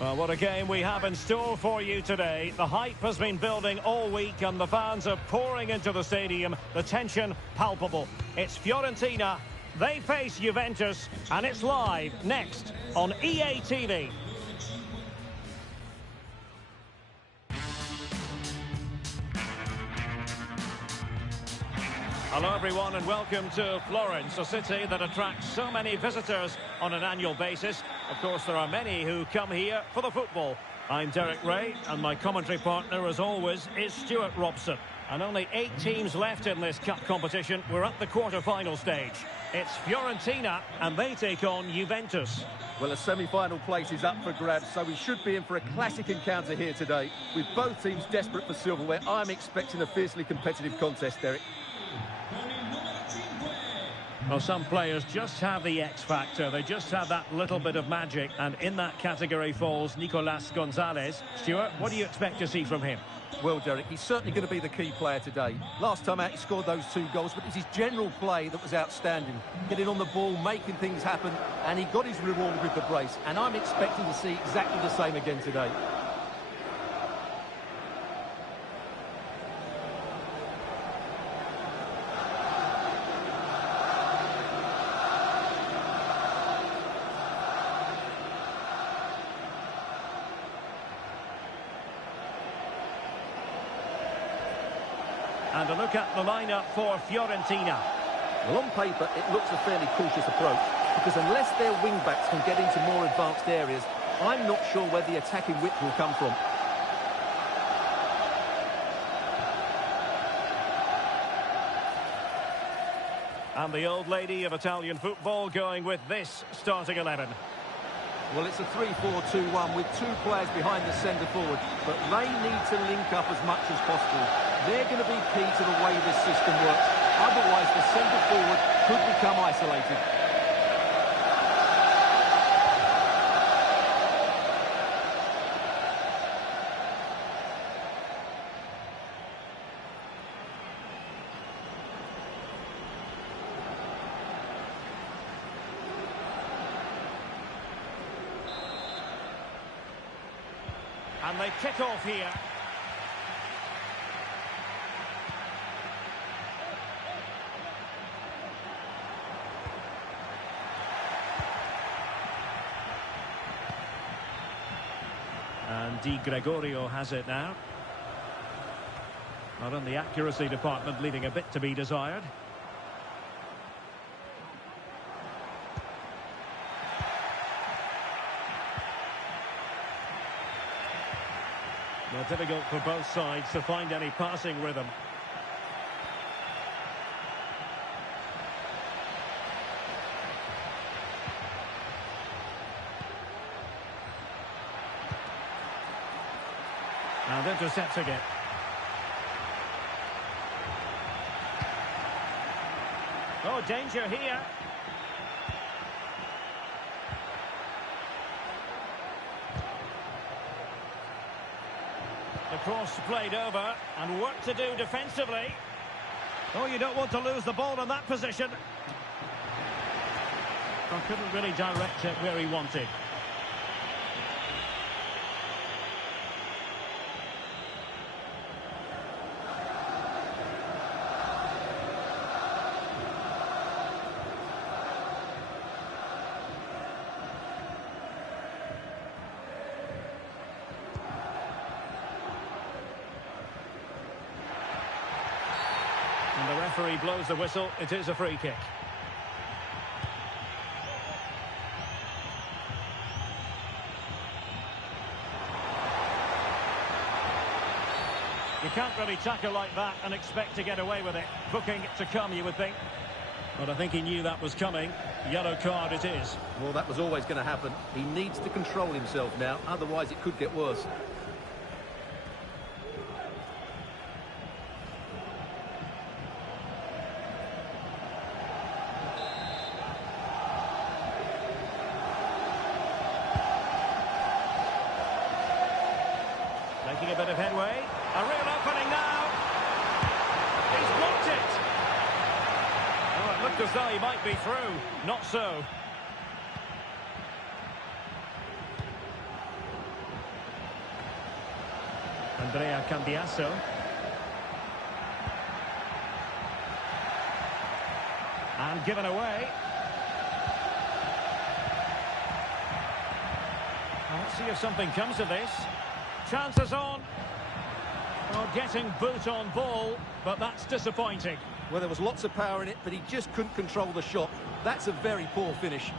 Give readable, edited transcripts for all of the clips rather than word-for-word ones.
Well, what a game we have in store for you today. The hype has been building all week and the fans are pouring into the stadium. The tension palpable. It's Fiorentina. They face Juventus and it's live next on EA TV. Hello everyone and welcome to Florence, a city that attracts so many visitors on an annual basis. Of course, there are many who come here for the football. I'm Derek Ray and my commentary partner, as always, is Stuart Robson. And only 8 teams left in this cup competition. We're at the quarter-final stage. It's Fiorentina and they take on Juventus. Well, a semi-final place is up for grabs, so we should be in for a classic encounter here today. With both teams desperate for silverware, I'm expecting a fiercely competitive contest, Derek. Well, some players just have the X factor. They just have that little bit of magic. And in that category falls Nicolas Gonzalez. Stuart, what do you expect to see from him? Well, Derek, he's certainly going to be the key player today. Last time out, he scored those 2 goals, but it's his general play that was outstanding. Getting on the ball, making things happen, and he got his reward with the brace. And I'm expecting to see exactly the same again today. And a look at the lineup for Fiorentina. Well, on paper, it looks a fairly cautious approach, because unless their wing-backs can get into more advanced areas, I'm not sure where the attacking width will come from. And the old lady of Italian football going with this starting 11. Well, it's a 3-4-2-1 with 2 players behind the centre forward, but they need to link up as much as possible. They're going to be key to the way this system works. Otherwise, the centre forward could become isolated. And they kick off here. And Di Gregorio has it now. Not in the accuracy department, leaving a bit to be desired. Well, difficult for both sides to find any passing rhythm. And intercepting it. Oh, danger here. The cross played over, and work to do defensively. Oh, you don't want to lose the ball in that position. Or couldn't really direct it where he wanted. And the referee blows the whistle. It is a free kick. You can't really tackle like that and expect to get away with it. Booking to come, you would think. But I think he knew that was coming. Yellow card it is. Well, that was always going to happen. He needs to control himself now, otherwise it could get worse. Making a bit of headway. A real opening now. He's blocked it. Oh, it looked as though he might be through. Not so. Andrea Cambiasso. And given away. Let's see if something comes of this. Chances on. Well, getting boot on ball, but that's disappointing. Well, there was lots of power in it, but he just couldn't control the shot. That's a very poor finish.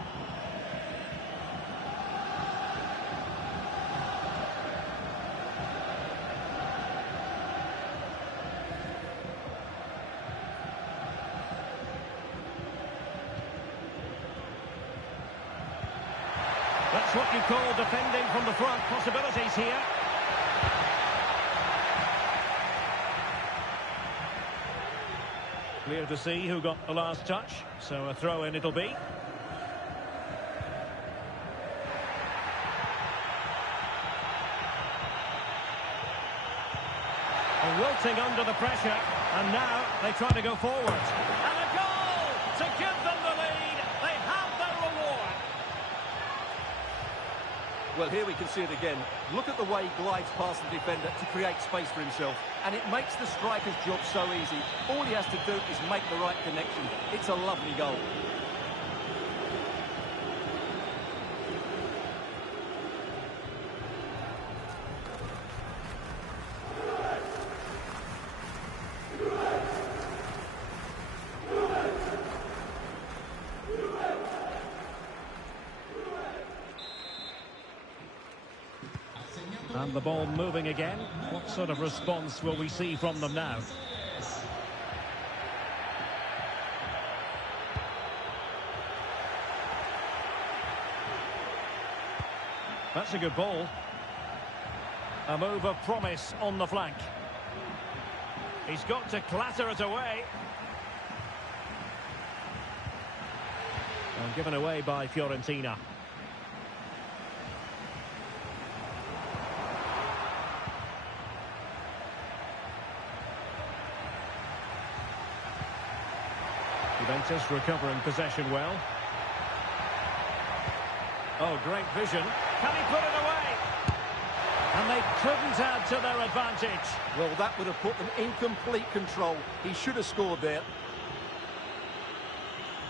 That's what you call defending from the front. Possibilities here. Clear to see who got the last touch, so a throw-in it'll be. Wilting under the pressure, and now they try to go forward. And a goal to give them the lead. They have their reward. Well, here we can see it again. Look at the way he glides past the defender to create space for himself. And it makes the striker's job so easy. All he has to do is make the right connection. It's a lovely goal. And the ball moving again. What sort of response will we see from them now? That's a good ball. A move of promise on the flank. He's got to clatter it away. And given away by Fiorentina. Juventus recovering possession well. Oh, great vision. Can he put it away? And they couldn't add to their advantage. Well, that would have put them in complete control. He should have scored there.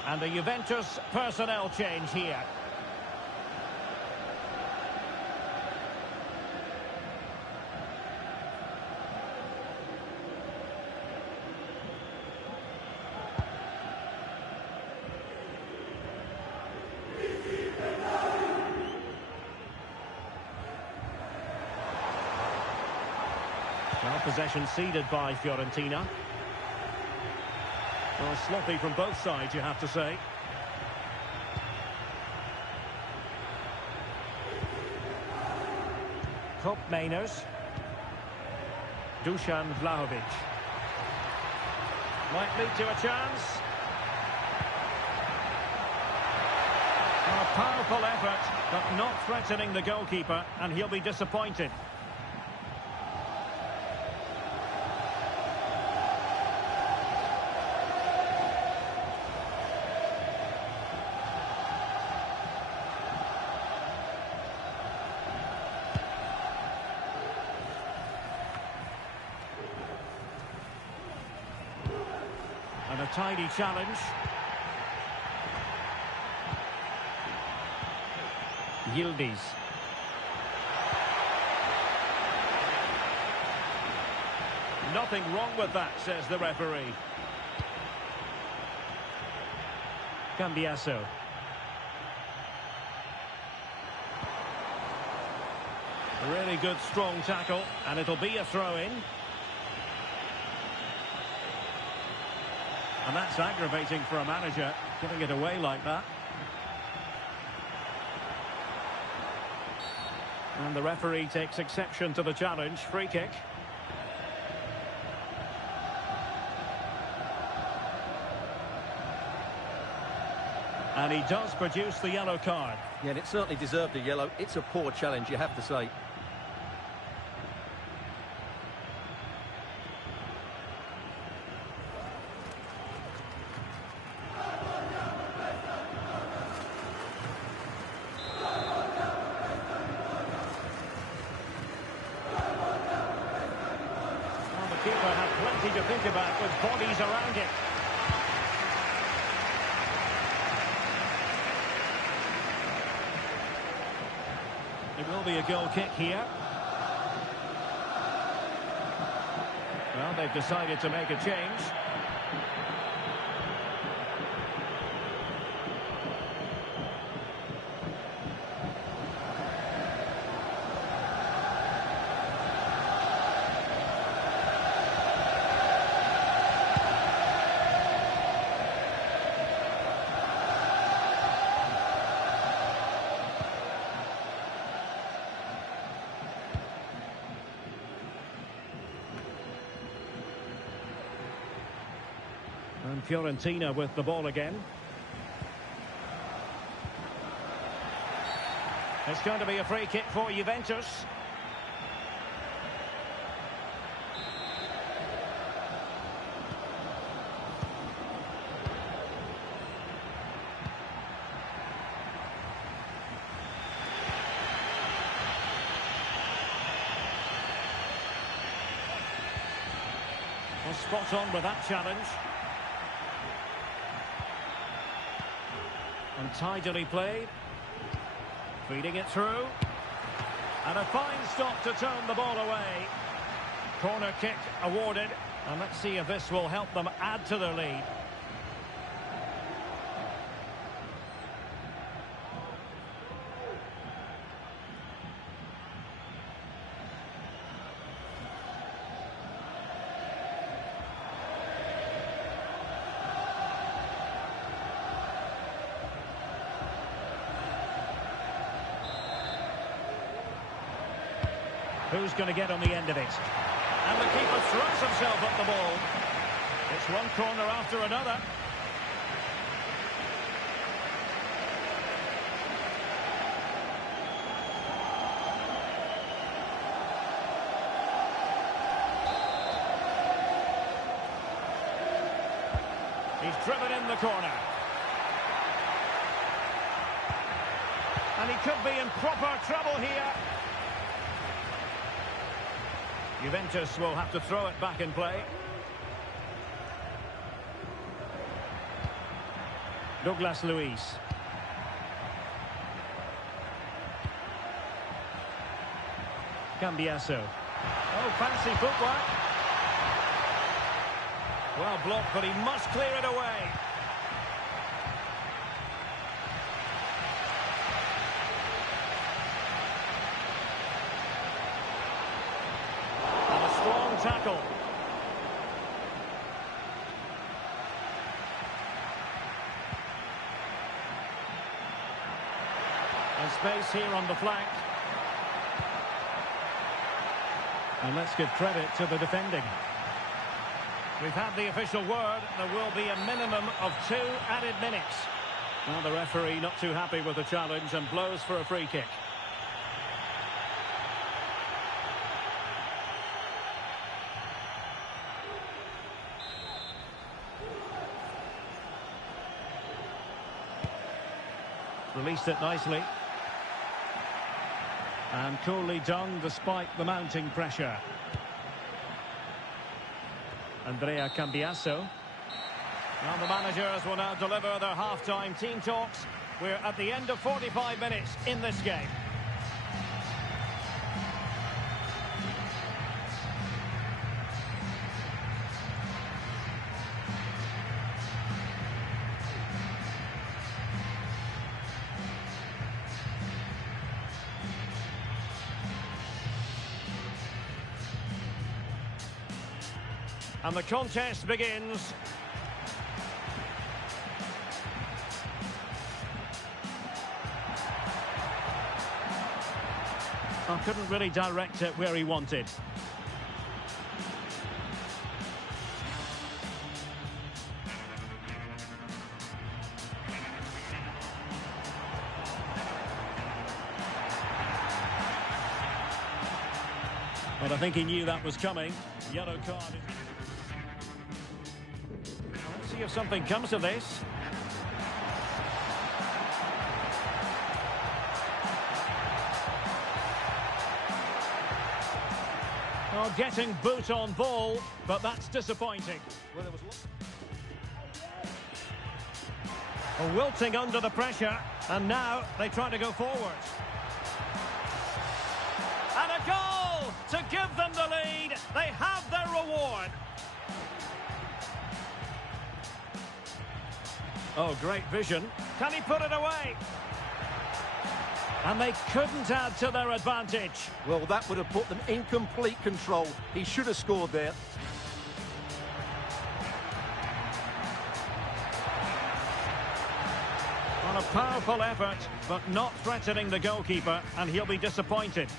And a Juventus personnel change here. Well, possession ceded by Fiorentina. Well, sloppy from both sides, you have to say. Kopp Mainers. Dusan Vlahovic. Might lead to a chance. A powerful effort, but not threatening the goalkeeper, and he'll be disappointed. And a tidy challenge. Yildiz. Nothing wrong with that, says the referee. Cambiasso. Really good, strong tackle, and it'll be a throw-in. And that's aggravating for a manager, giving it away like that. And the referee takes exception to the challenge. Free kick. And he does produce the yellow card. Yeah, and it certainly deserved a yellow. It's a poor challenge, you have to say. keeper had plenty to think about with bodies around him. It will be a goal kick here. Well, they've decided to make a change. And Fiorentina with the ball again. It's going to be a free kick for Juventus. Well, spot on with that challenge. And tidily played. Feeding it through. And a fine stop to turn the ball away. Corner kick awarded. And let's see if this will help them add to their lead. Who's going to get on the end of it? And the keeper throws himself at the ball. It's one corner after another. He's driven in the corner. And he could be in proper trouble here. Juventus will have to throw it back in play. Douglas Luiz. Cambiasso. Oh, fancy footwork. Well blocked, but he must clear it away. Tackle. And space here on the flank. And let's give credit to the defending. We've had the official word. There will be a minimum of 2 added minutes. Well, the referee not too happy with the challenge and blows for a free kick. Released it nicely. And coolly done despite the mounting pressure. Andrea Cambiasso. Now the managers will now deliver their half-time team talks. We're at the end of 45 minutes in this game. And the contest begins. Couldn't really direct it where he wanted. But I think he knew that was coming. Yellow card. Let's see if something comes of this. Oh, getting boot on ball, but that's disappointing. Well, there was wilting under the pressure, and now they try to go forward. And a goal to give them the lead. They have their reward. Oh, great vision. Can he put it away? And they couldn't add to their advantage. Well, that would have put them in complete control. He should have scored there. On a powerful effort, but not threatening the goalkeeper, and he'll be disappointed.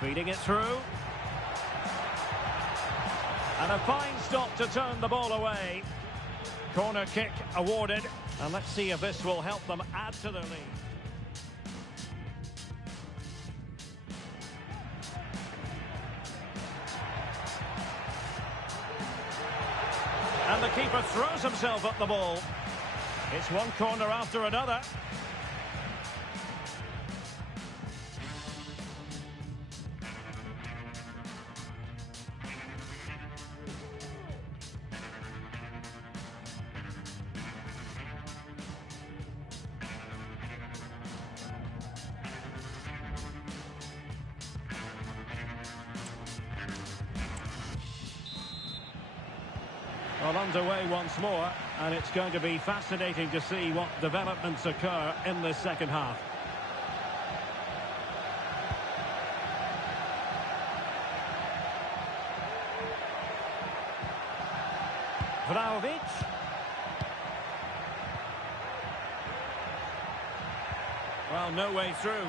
Feeding it through. And a fine stop to turn the ball away. Corner kick awarded. And let's see if this will help them add to their lead. And the keeper throws himself at the ball. It's one corner after another. Well, underway once more, and it's going to be fascinating to see what developments occur in this second half. Vlahovic. Well, no way through.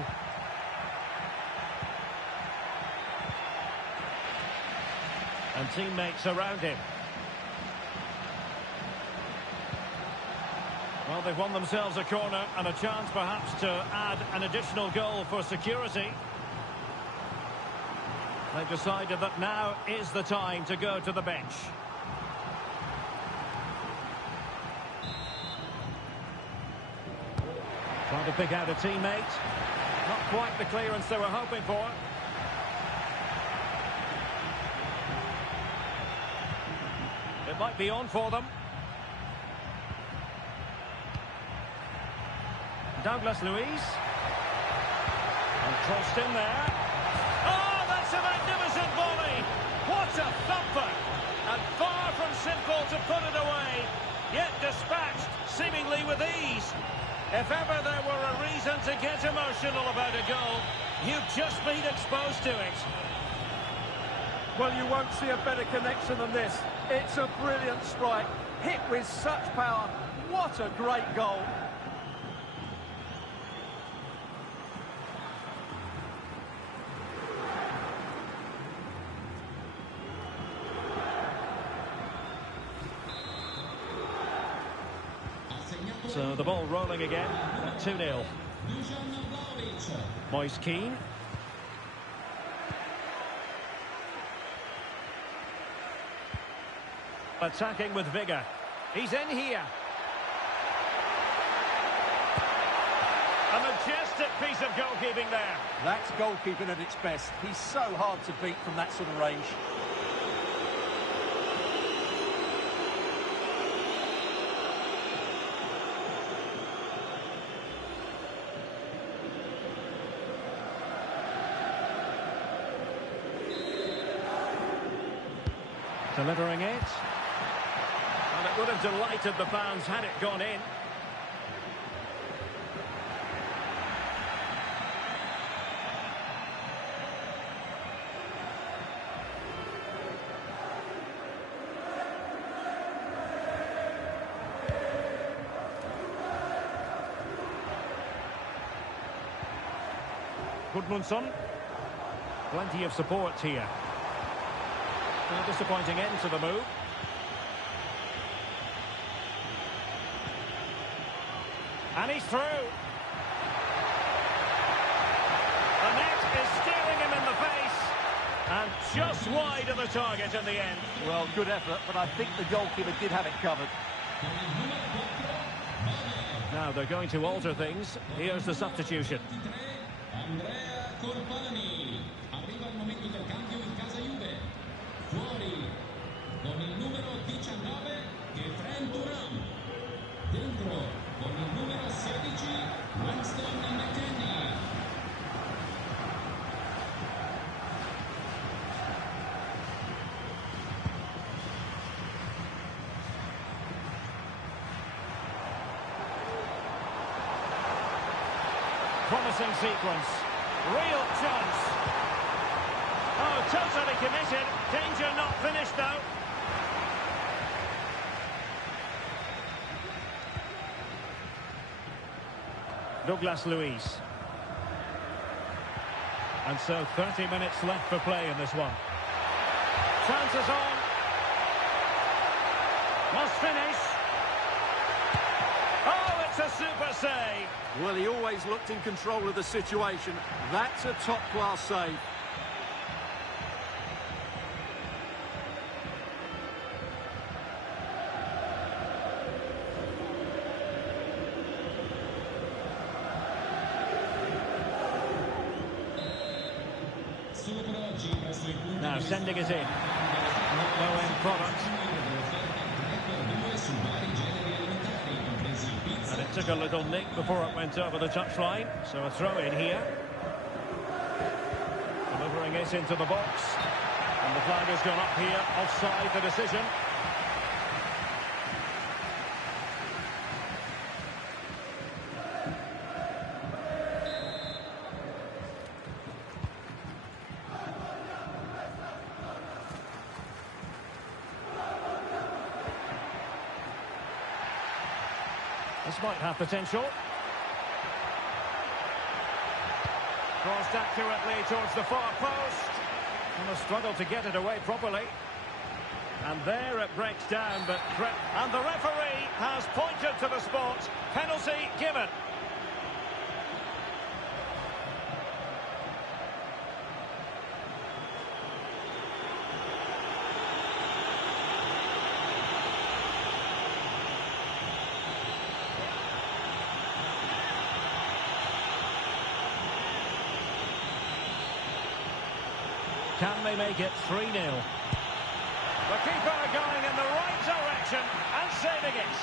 And teammates around him. Well, they've won themselves a corner and a chance perhaps to add an additional goal for security. They've decided that now is the time to go to the bench. Trying to pick out a teammate. Not quite the clearance they were hoping for. It might be on for them. Douglas Luiz. And crossed in there. Oh, that's a magnificent volley. What a thumper. And far from simple to put it away. Yet dispatched, seemingly with ease. If ever there were a reason to get emotional about a goal, you've just been exposed to it. Well, you won't see a better connection than this. It's a brilliant strike. Hit with such power. What a great goal. So the ball rolling again at 2-0. Moise Kean. Attacking with vigour. He's in here. A majestic piece of goalkeeping there. That's goalkeeping at its best. He's so hard to beat from that sort of range. Delivering it. And it would have delighted the fans had it gone in. Gudmundsson. Plenty of support here. A disappointing end to the move. And he's through. just wide of the target in the end. Well, good effort, but I think the goalkeeper did have it covered. Now they're going to alter things. Here's the substitution. Andrea Corpani arriva al momento del cambio in casa Juve. Fuori con il numero 19 che è Trent Thuram. Dentro con il numero 16 Winston McKennie. Promising sequence. Real chance. Oh, totally committed. Danger not finished, though. Douglas Luiz. And so 30 minutes left for play in this one. Chances on. Must finish. Oh, it's a super save. Well, he always looked in control of the situation. That's a top-class save. Now sending it in. No end product. And it took a little nick before it went over the touchline. So a throw in here. Delivering it into the box. And the flag has gone up here. Offside the decision. This might have potential. Crossed accurately towards the far post. And a struggle to get it away properly. And there it breaks down, but... And the referee has pointed to the spot. Penalty given. Can they make it 3-0? The keeper going in the right direction and saving it.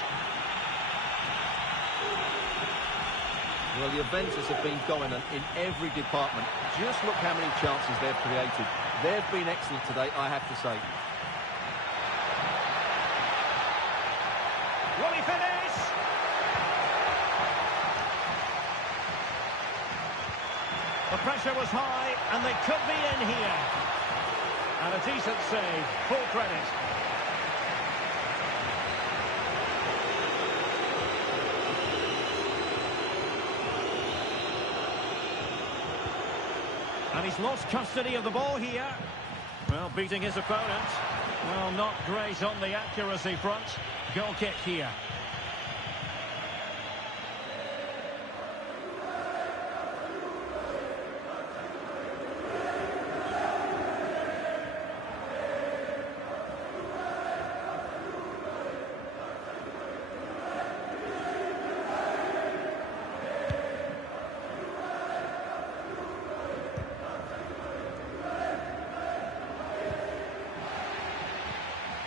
Well, the Juventus have been dominant in every department. Just look how many chances they've created. They've been excellent today, I have to say. Will he finish? The pressure was high and they could be in here. And a decent save, full credit. And he's lost custody of the ball here. Well, beating his opponent. Well, not great on the accuracy front. Goal kick here.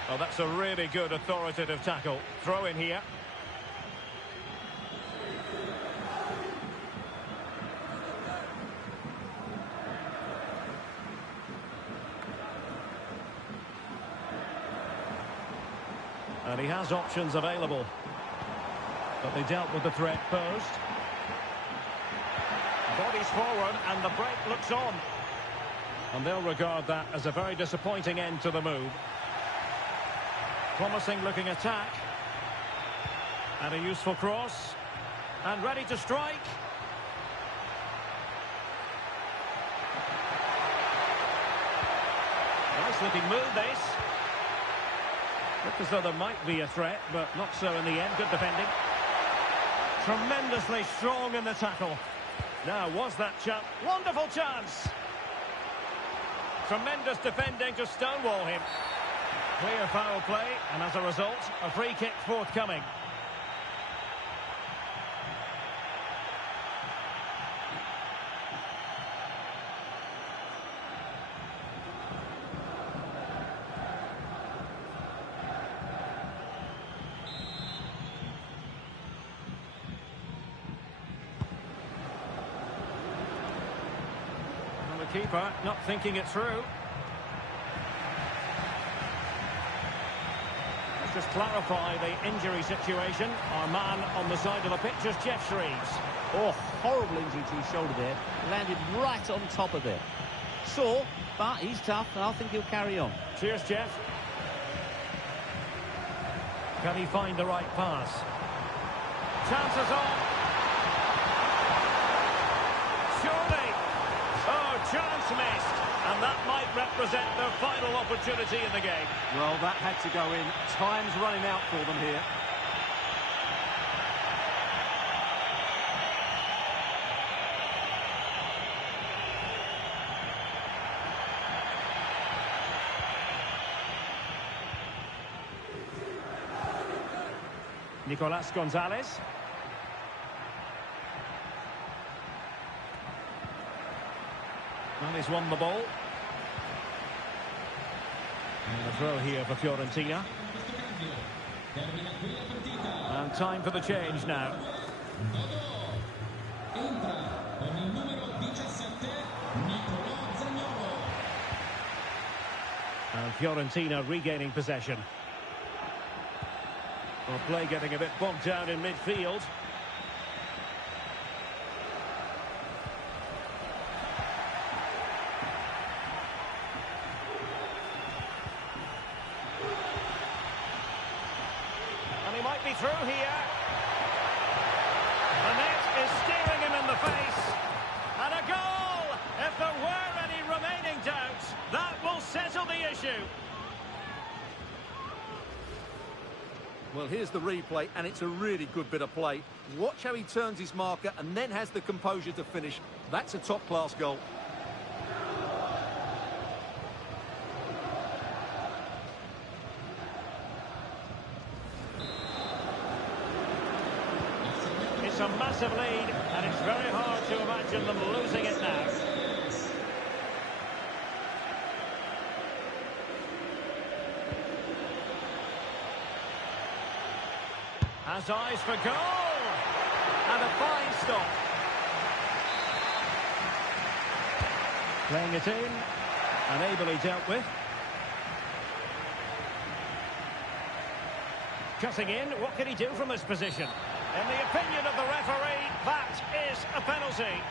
Well, that's a really good authoritative tackle. Throw in here. And he has options available. But they dealt with the threat posed. Bodies forward and the break looks on. And they'll regard that as a very disappointing end to the move. Promising looking attack. And a useful cross. And ready to strike. Nice looking move this. Looked as though there might be a threat, but not so in the end. Good defending. Tremendously strong in the tackle. Now, was that chance? Wonderful chance. Tremendous defending to stonewall him. Clear foul play, and as a result, a free kick forthcoming. And the keeper not thinking it through. Just clarify the injury situation. Our man on the side of the pitch is Geoff Shreeves. Oh, horrible injury to his shoulder there. Landed right on top of it. Sore, but he's tough, and I think he'll carry on. Cheers, Geoff. Can he find the right pass? Chances on. Surely. Oh, chance missed. And that might represent their final opportunity in the game. Well, that had to go in. Time's running out for them here. Nicolas Gonzalez. And he's won the ball. And a throw here for Fiorentina. And time for the change now. And Fiorentina regaining possession. Well, play getting a bit bogged down in midfield. And he might be through here. The net is staring him in the face. And a goal! If there were any remaining doubts, that will settle the issue. Well, here's the replay, and it's a really good bit of play. Watch how he turns his marker and then has the composure to finish. That's a top-class goal. It's a massive lead, and it's very hard to imagine them losing it now. Has eyes for goal! And a fine stop. Playing it in, and ably dealt with. Cutting in, what can he do from this position? In the opinion of the referee, that is a penalty.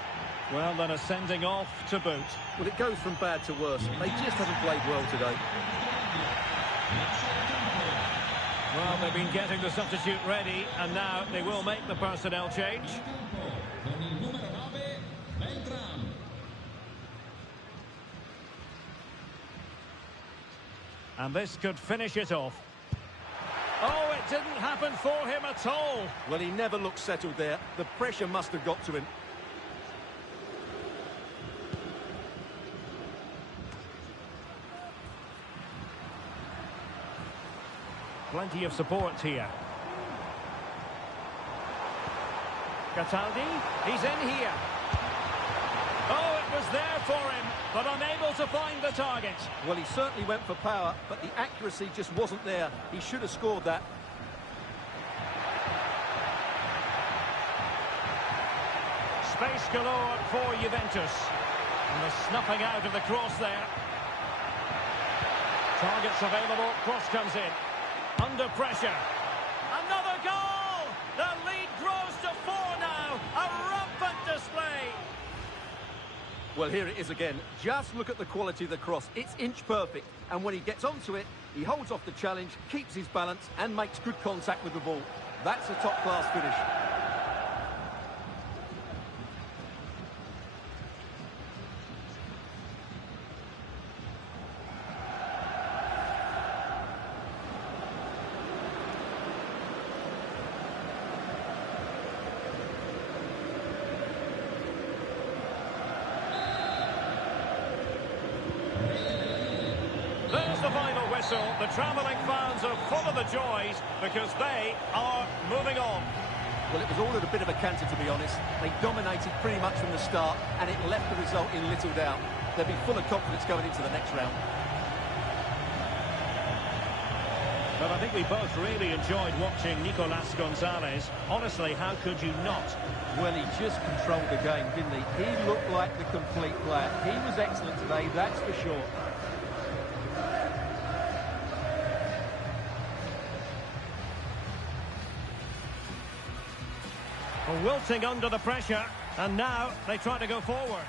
Well, then a sending off to boot. Well, it goes from bad to worse. They just haven't played well today. Well, they've been getting the substitute ready, and now they will make the personnel change. And this could finish it off. Oh, it didn't happen for him at all. Well, he never looked settled there. The pressure must have got to him. Plenty of support here. Cataldi, he's in here. Oh, it was there for him, but unable to find the target. Well, he certainly went for power, but the accuracy just wasn't there. He should have scored that. Space galore for Juventus. And the snuffing out of the cross there. Targets available, cross comes in. Under pressure. Another goal! The lead grows to 4 now. A rampant display. Well, here it is again. Just look at the quality of the cross. It's inch perfect. And when he gets onto it, he holds off the challenge, keeps his balance, and makes good contact with the ball. That's a top-class finish. whistle, the travelling fans are full of the joys because they are moving on. Well, it was all at a bit of a canter, to be honest. They dominated pretty much from the start, and it left the result in little doubt. They'll be full of confidence going into the next round. Well, I think we both really enjoyed watching Nicolas Gonzalez. Honestly, how could you not? Well, he just controlled the game, didn't he? He looked like the complete player. He was excellent today, that's for sure. Well, wilting under the pressure, and now they try to go forward.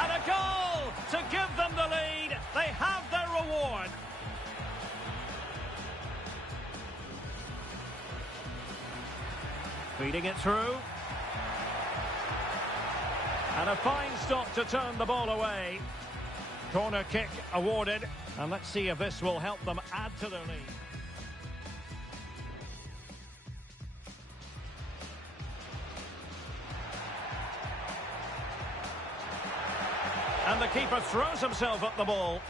And a goal to give them the lead. They have their reward. Feeding it through. And a fine stop to turn the ball away. Corner kick awarded. And let's see if this will help them add to their lead. And the keeper throws himself at the ball.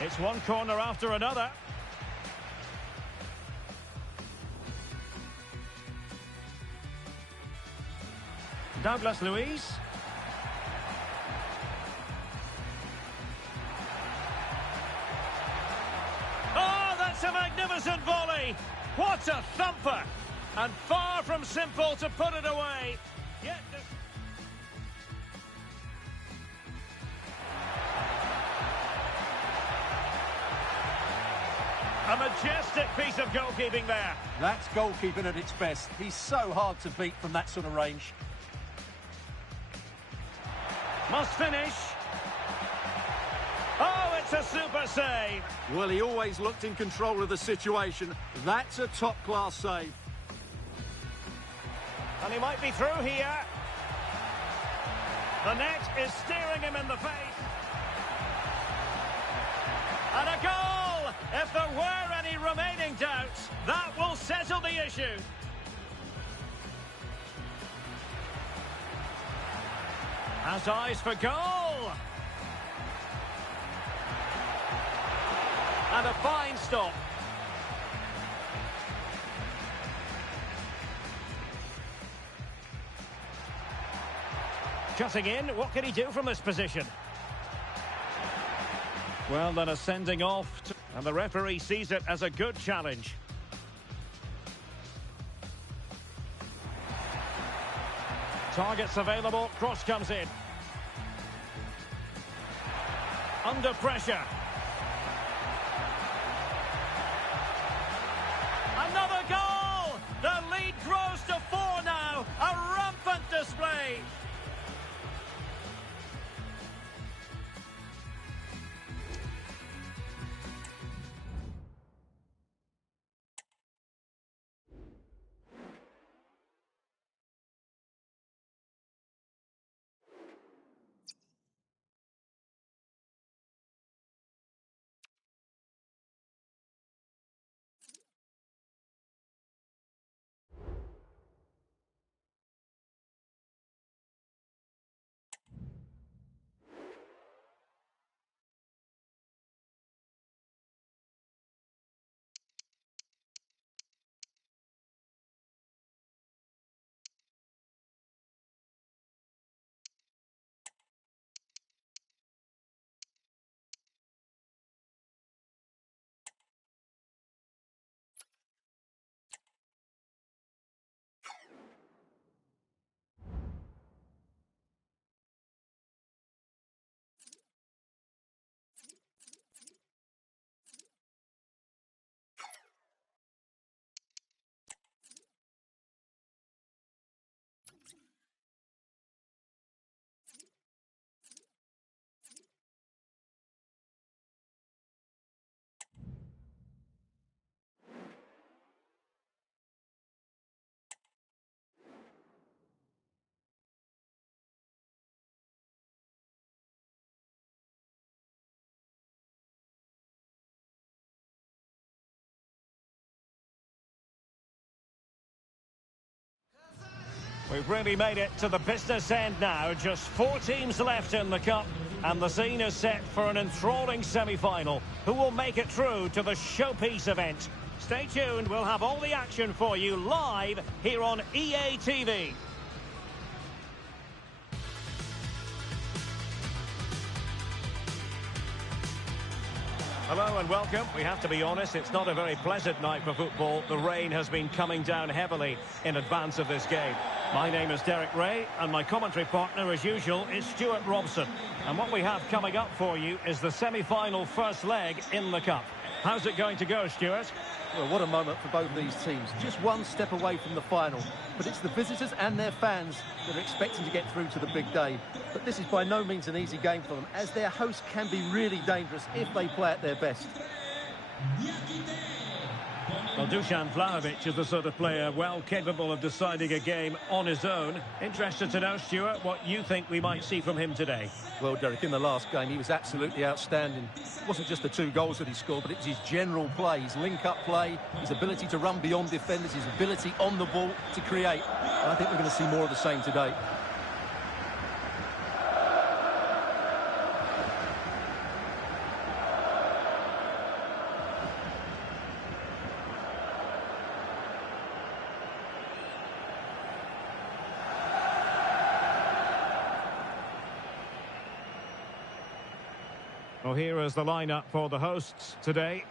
It's one corner after another. Douglas Luiz. Oh, that's a magnificent volley. What a thumper. And far from simple to put it away. Yet a majestic piece of goalkeeping there. That's goalkeeping at its best. He's so hard to beat from that sort of range. Must finish. Oh, it's a super save. Well, he always looked in control of the situation. That's a top-class save. And he might be through here. The net is staring him in the face. And a goal! If there were any remaining doubts, that will settle the issue. Has eyes for goal. And a fine stop. Cutting in, what can he do from this position? Well, then a sending off, and the referee sees it as a good challenge. Targets available, cross comes in. Under pressure. Another goal! The lead grows to 4 now. A rampant display. We've really made it to the business end now. Just 4 teams left in the cup. And the scene is set for an enthralling semi-final. Who will make it through to the showpiece event? Stay tuned, we'll have all the action for you live here on EA TV. Hello and welcome. We have to be honest, it's not a very pleasant night for football. The rain has been coming down heavily in advance of this game. My name is Derek Ray, and my commentary partner, as usual, is Stuart Robson. And what we have coming up for you is the semi-final first leg in the Cup. How's it going to go, Stuart? Well, what a moment for both these teams. Just one step away from the final. But it's the visitors and their fans that are expecting to get through to the big day. But this is by no means an easy game for them, as their host can be really dangerous if they play at their best. Well, Dusan Vlahovic is the sort of player well capable of deciding a game on his own. Interested to know, Stuart, what you think we might see from him today. Well, Derek, in the last game, he was absolutely outstanding. It wasn't just the 2 goals that he scored, but it was his general play, his link-up play, his ability to run beyond defenders, his ability on the ball to create. And I think we're going to see more of the same today. Well, here is the lineup for the hosts today.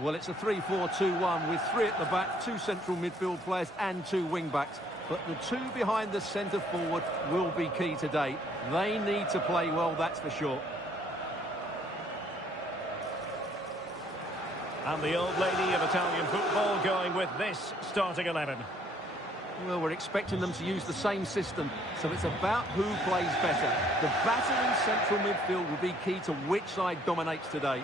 Well, it's a 3-4-2-1 with 3 at the back, 2 central midfield players and 2 wing-backs. But the 2 behind the centre-forward will be key today. They need to play well, that's for sure. And the old lady of Italian football going with this starting 11. Well, we're expecting them to use the same system, so it's about who plays better. The battering central midfield will be key to which side dominates today.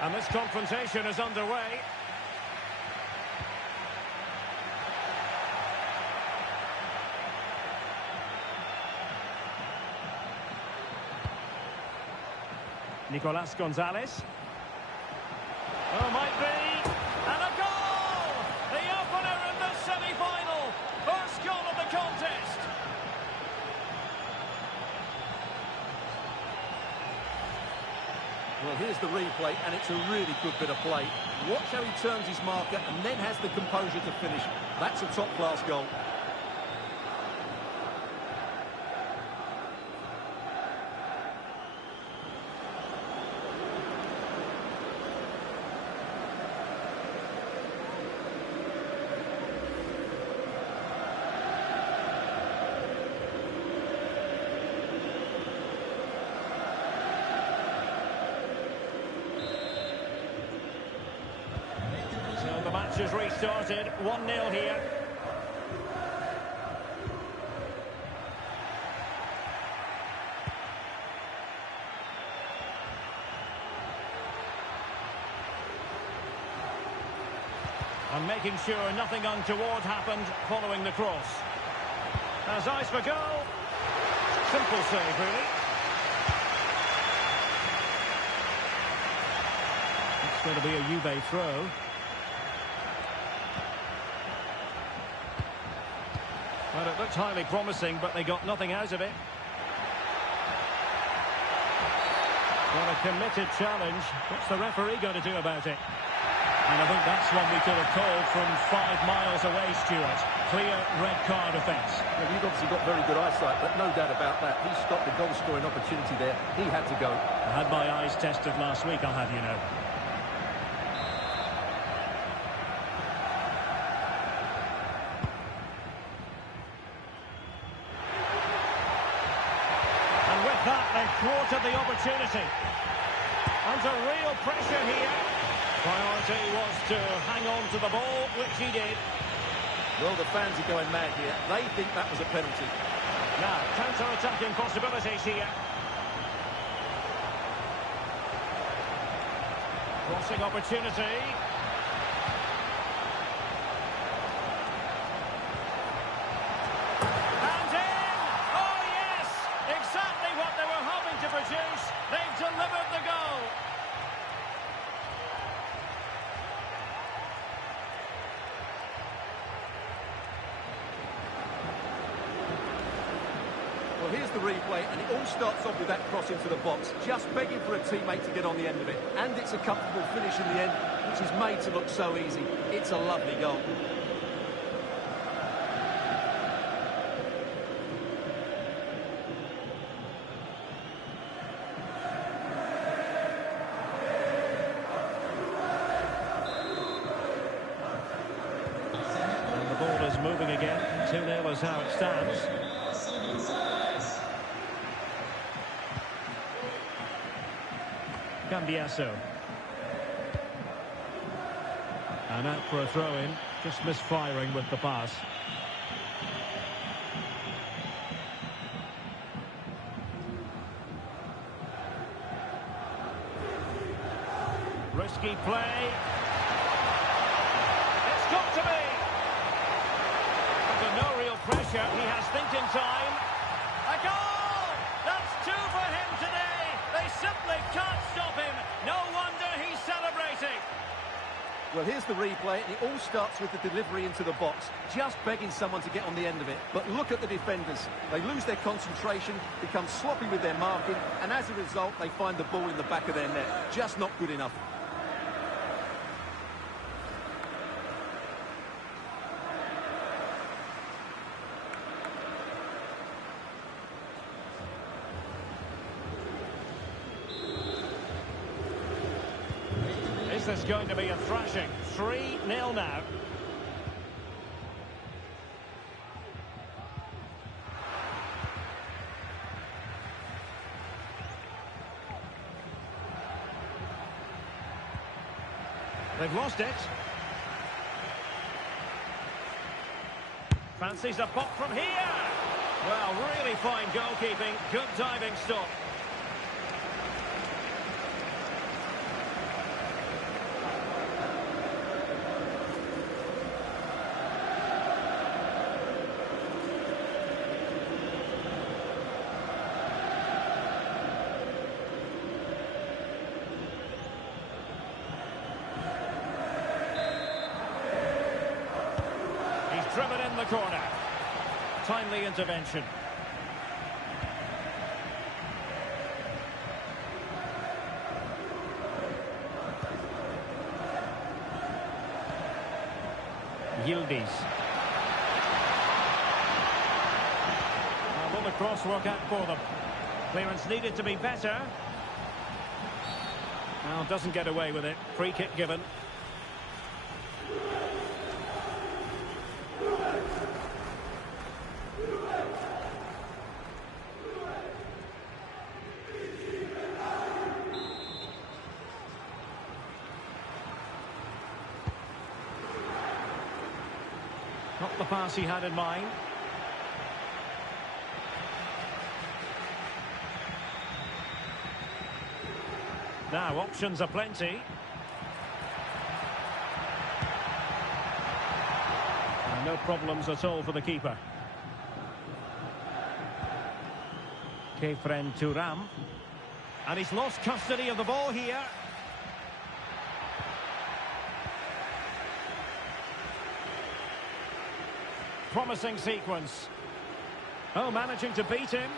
And this confrontation is underway. Nicolas Gonzalez. Oh, might be. And a goal! The opener in the semi-final. First goal of the contest. Well, here's the replay, and it's a really good bit of play. Watch how he turns his marker and then has the composure to finish. That's a top-class goal. The match has restarted, 1-0 here. And making sure nothing untoward happened following the cross. Has eyes for goal. Simple save, really. It's going to be a Juve throw. Well, it looked highly promising, but they got nothing out of it. Well, a committed challenge. What's the referee going to do about it? And I think that's one we could have called from 5 miles away, Stuart. Clear red card offence. Well, you've obviously got very good eyesight, but no doubt about that. He stopped the goal-scoring opportunity there. He had to go. I had my eyes tested last week, I'll have you know. They've thwarted the opportunity. Under real pressure here. Priority was to hang on to the ball, which he did. Well, the fans are going mad here. They think that was a penalty. Now, counter-attacking possibilities here. Crossing opportunity. And in! Oh, yes! Exactly what they were hoping to produce. They've delivered the goal. Well, here's the replay, and it all starts off with that cross into the box, just begging for a teammate to get on the end of it. And it's a comfortable finish in the end, which is made to look so easy. It's a lovely goal. And the ball is moving again. 2-0 is how it stands. Cambiasso. And out for a throw-in, just misfiring with the pass. Risky play. It's got to be. Under no real pressure, he has thinking time. A goal! That's 2 for him today. They simply can't stop him. No wonder he's celebrating. Well, here's the replay, and it all starts with the delivery into the box, just begging someone to get on the end of it. But look at the defenders. They lose their concentration, become sloppy with their marking, and as a result, they find the ball in the back of their net. Just not good enough. This is going to be a thrashing. 3-0 now. They've lost it. Fancies a pop from here. Well, really fine goalkeeping. Good diving stop. Driven in the corner. Timely intervention. Yildiz. Will the cross work out for them? Clearance needed to be better. Well, doesn't get away with it. Free kick given. Not the pass he had in mind. Now, options are plenty. And no problems at all for the keeper. Kefren Turam. And he's lost custody of the ball here. Promising sequence. Oh, managing to beat him.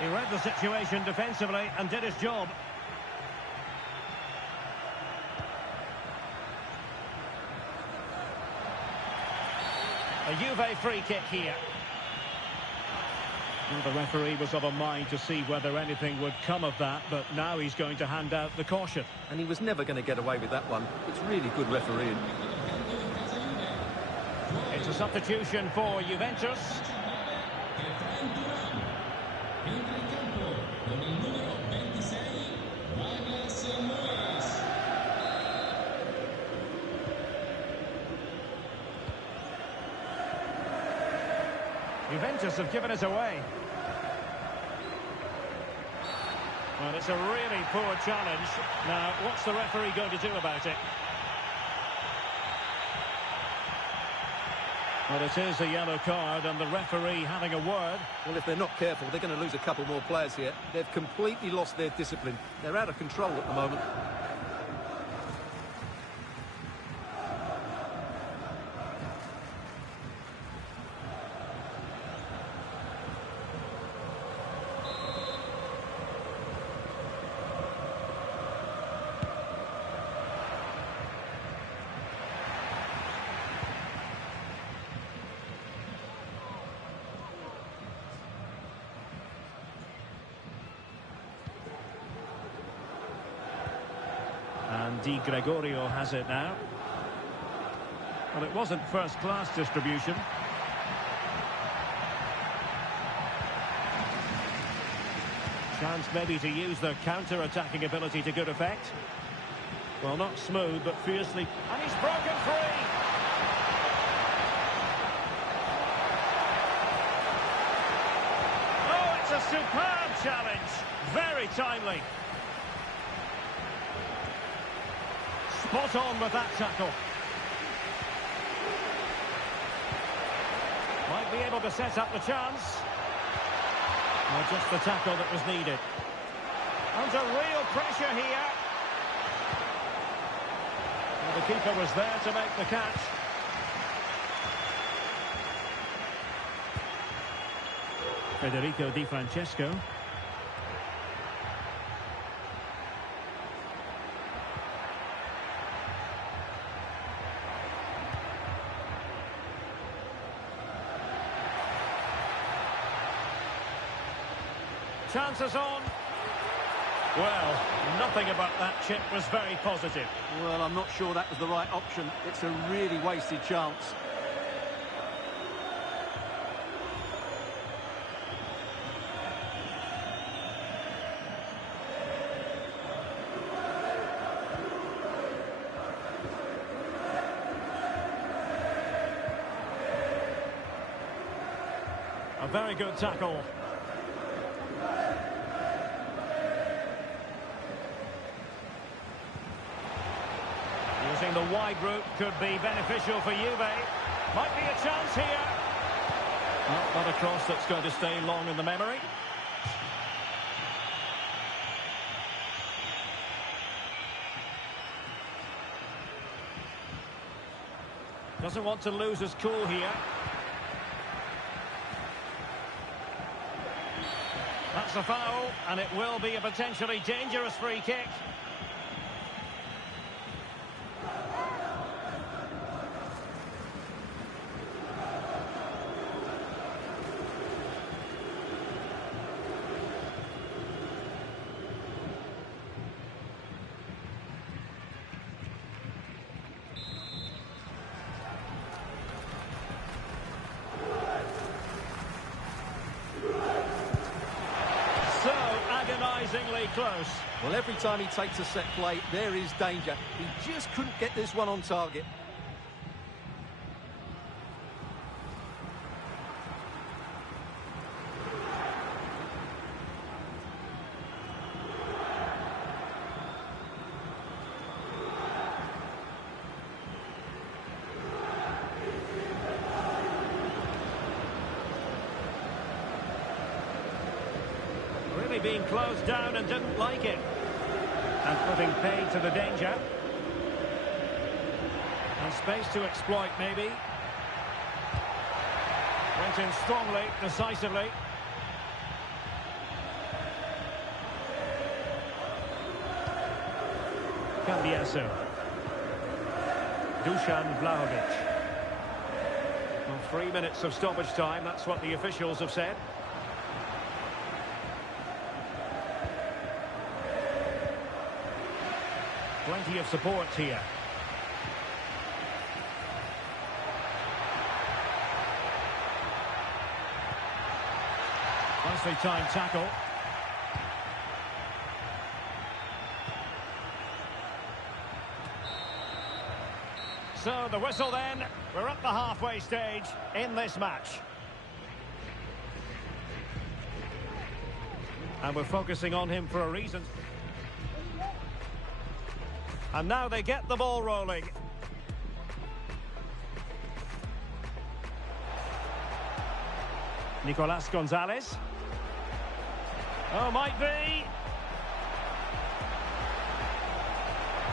He read the situation defensively and did his job. A Juve free kick here. Well, the referee was of a mind to see whether anything would come of that, but now he's going to hand out the caution. And he was never going to get away with that one. It's really good refereeing. It's a substitution for Juventus. Juventus have given us away. Well, it's a really poor challenge. Now, what's the referee going to do about it? Well, it is a yellow card, and the referee having a word. Well, if they're not careful, they're going to lose a couple more players here. They've completely lost their discipline. They're out of control at the moment. And Di Gregorio has it now. Well, it wasn't first-class distribution. Chance maybe to use their counter-attacking ability to good effect. Well, not smooth, but fiercely. And he's broken free! Oh, it's a superb challenge. Very timely. Spot on with that tackle. Might be able to set up the chance. Well, just the tackle that was needed. Under real pressure here. Well, the keeper was there to make the catch. Federico Di Francesco. Chances on. Well, nothing about that chip was very positive. Well, I'm not sure that was the right option. It's a really wasted chance. A very good tackle. Using the wide route could be beneficial for Juve. Might be a chance here. Well, not a cross that's going to stay long in the memory. Doesn't want to lose his cool here. That's a foul, and it will be a potentially dangerous free kick. Agonisingly close. Well, every time he takes a set play, there is danger. He just couldn't get this one on target. Really being closed down and didn't like it. And putting paid to the danger. And space to exploit, maybe. Went in strongly, decisively. Cambiaso. Dusan Vlahovic. Well, 3 minutes of stoppage time, that's what the officials have said. Plenty of support here. Nicely timed tackle. So the whistle then. We're at the halfway stage in this match. And we're focusing on him for a reason. And now they get the ball rolling. Nicolas Gonzalez. Oh, might be.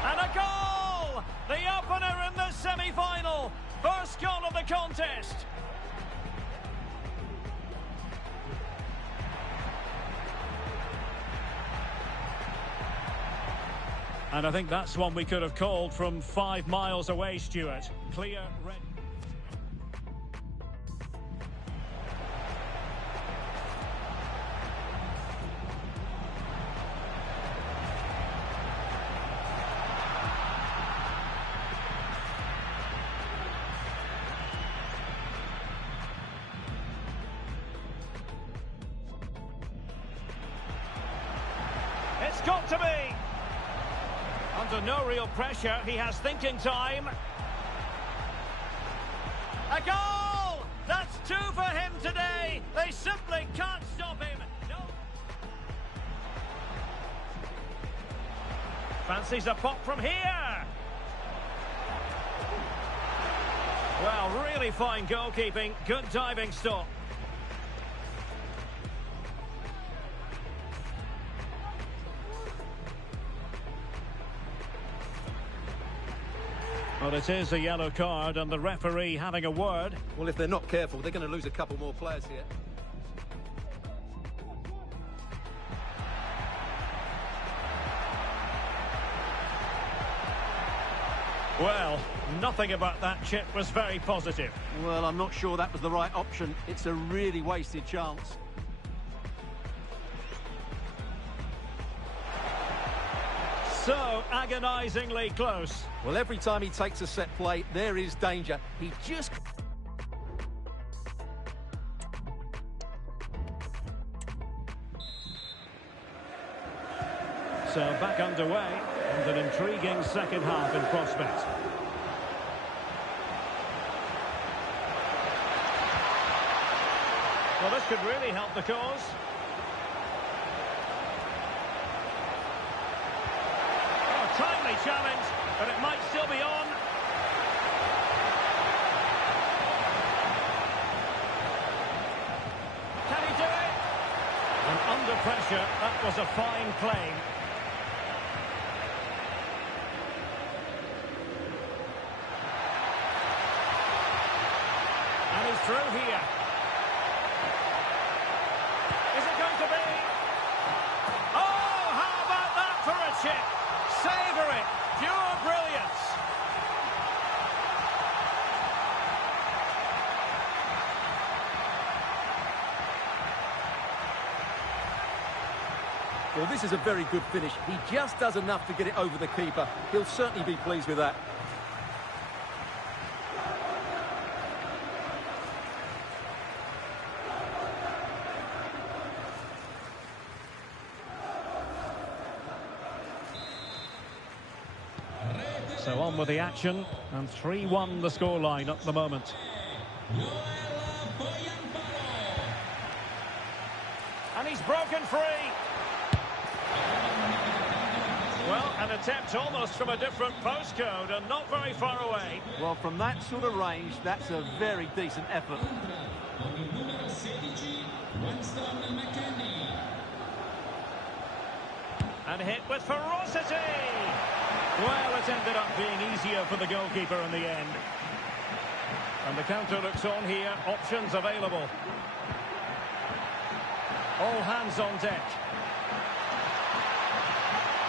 And a goal! The opener in the semi-final. First goal of the contest. And I think that's one we could have called from 5 miles away, Stuart. Clear red. It's got to be! Under no real pressure, he has thinking time. A goal! That's 2 for him today. They simply can't stop him. No. Fancies a pop from here. Well, really fine goalkeeping. Good diving stop. Well, it is a yellow card and the referee having a word. Well, if they're not careful, they're going to lose a couple more players here. Well, nothing about that chip was very positive. Well, I'm not sure that was the right option. It's a really wasted chance. So agonisingly close. Well, every time he takes a set play, there is danger. He just... So back underway, and an intriguing second half in prospect. Well, this could really help the cause. Timely challenge, but it might still be on. Can he do it? And under pressure, that was a fine claim. And he's through here. Is it going to be? Oh, how about that for a chip? Savour it! Pure brilliance! Well, this is a very good finish. He just does enough to get it over the keeper. He'll certainly be pleased with that. So on with the action, and 3-1 the scoreline at the moment. And he's broken free. Well, an attempt almost from a different postcode and not very far away. Well, from that sort of range, that's a very decent effort. And hit with ferocity. Well, it ended up being easier for the goalkeeper in the end. And the counter looks on here. Options available. All hands on deck.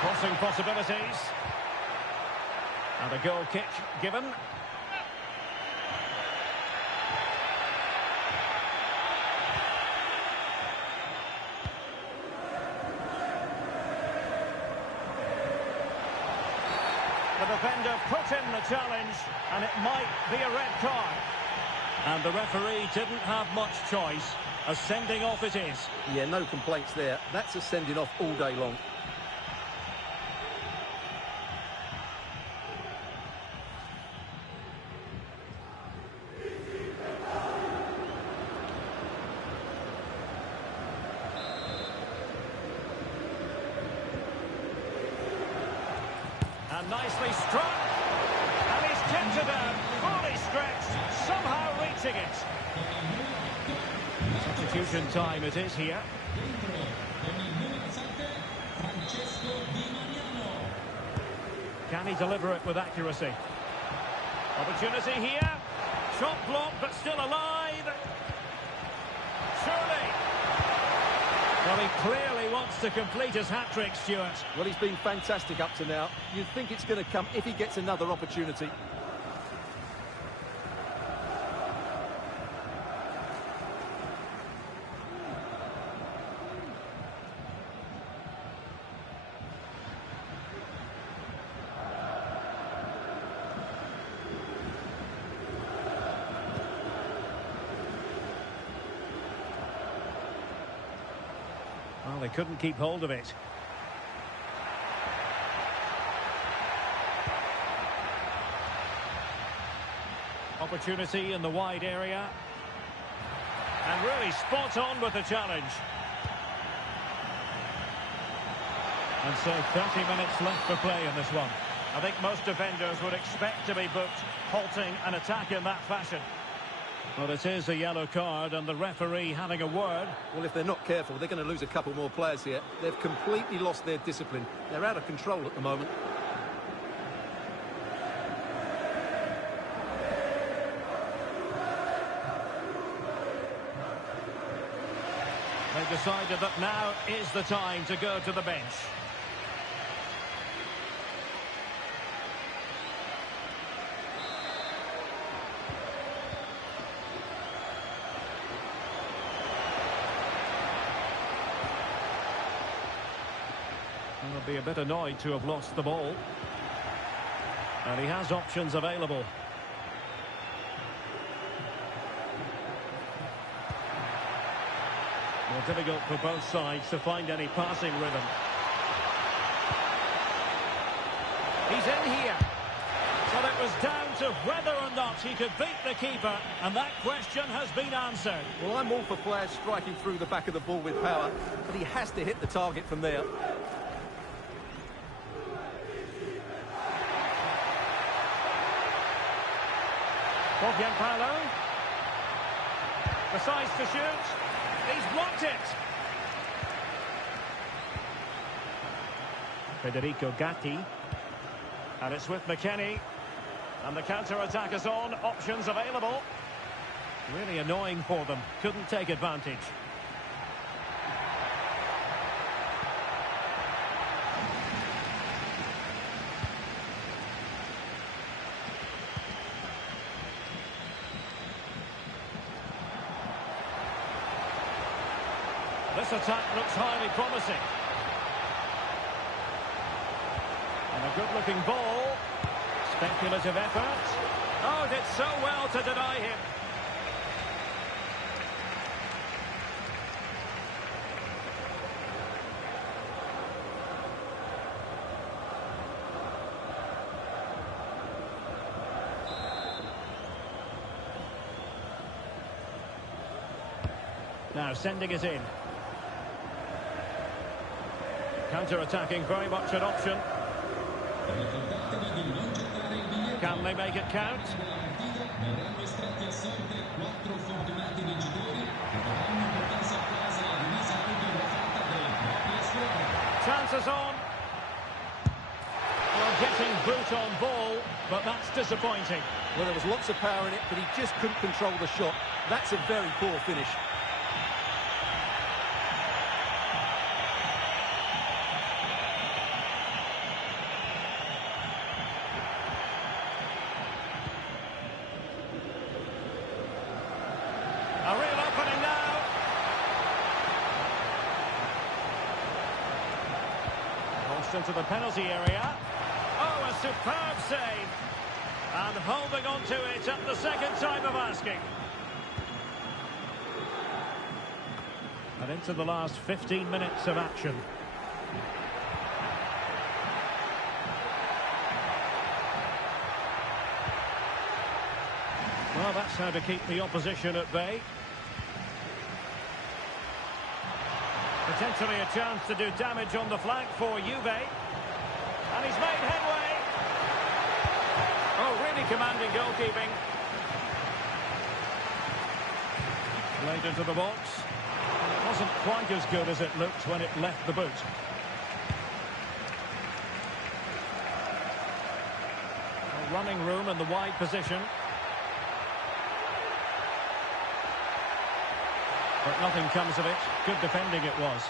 Crossing possibilities. And a goal kick given. The defender put in the challenge, and it might be a red card. And the referee didn't have much choice. A sending off it is. Yeah, no complaints there. That's a sending off all day long. nicely struck. And he's kept it down, fully stretched, somehow reaching it. Substitution time it is here. Can he deliver it with accuracy? Opportunity here. Shot blocked, but still alive. Surely. Well, he clearly wants to complete his hat-trick, Stuart. Well, he's been fantastic up to now. You'd think it's going to come if he gets another opportunity. Well, they couldn't keep hold of it. Opportunity in the wide area. And really spot on with the challenge. And so 30 minutes left for play in this one. I think most defenders would expect to be booked, halting an attack in that fashion. Well, it is a yellow card and the referee having a word. Well, if they're not careful, they're going to lose a couple more players here. They've completely lost their discipline. They're out of control at the moment. They've decided that now is the time to go to the bench. He'll be a bit annoyed to have lost the ball. And he has options available. More difficult for both sides to find any passing rhythm. He's in here. So it was down to whether or not he could beat the keeper, and that question has been answered. Well, I'm all for players striking through the back of the ball with power, but he has to hit the target from there. Gianpaolo decides to shoot. He's blocked it. Federico Gatti. And it's with McKennie. And the counter-attack is on. Options available. Really annoying for them. Couldn't take advantage. This attack looks highly promising. And a good-looking ball. Speculative effort. Oh, did so well to deny him. Now sending it in. Counter-attacking, very much an option. Can they make it count? Chances on. Well, getting boot on ball, but that's disappointing. Well, there was lots of power in it, but he just couldn't control the shot. That's a very poor finish. A real opening now. Crossed into the penalty area. Oh, a superb save. And holding on to it at the second time of asking. And into the last 15 minutes of action. Well, that's how to keep the opposition at bay. Potentially a chance to do damage on the flank for Juve. And he's made headway. Oh, really commanding goalkeeping. Played into the box. It wasn't quite as good as it looked when it left the boot. Running room in the wide position. But nothing comes of it. Good defending it was.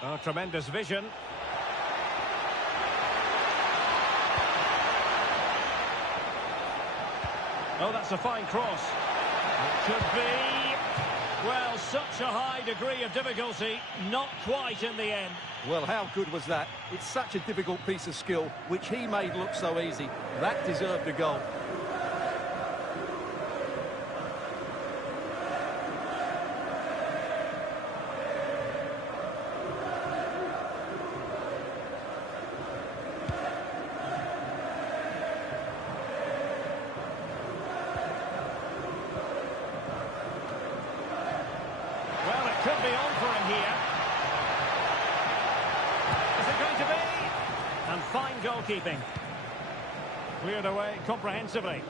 Oh, tremendous vision. Oh, that's a fine cross. It could be... Well, such a high degree of difficulty, not quite in the end. Well, how good was that? It's such a difficult piece of skill, which he made look so easy. That deserved a goal. Could be on for him here. Is it going to be? And fine goalkeeping. Cleared away comprehensively.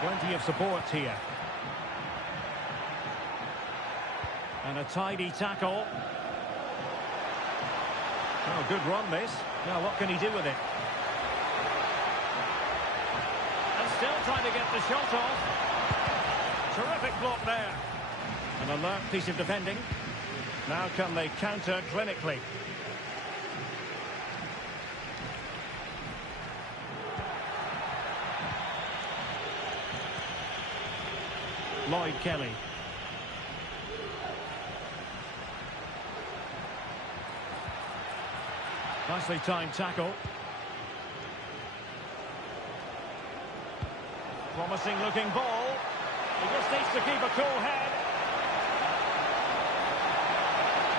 Plenty of support here. And a tidy tackle. Oh, good run this. Now what can he do with it? And still trying to get the shot off. Terrific block there. An alert piece of defending. Now can they counter clinically? Lloyd Kelly. Nicely timed tackle. Promising looking ball. He just needs to keep a cool head.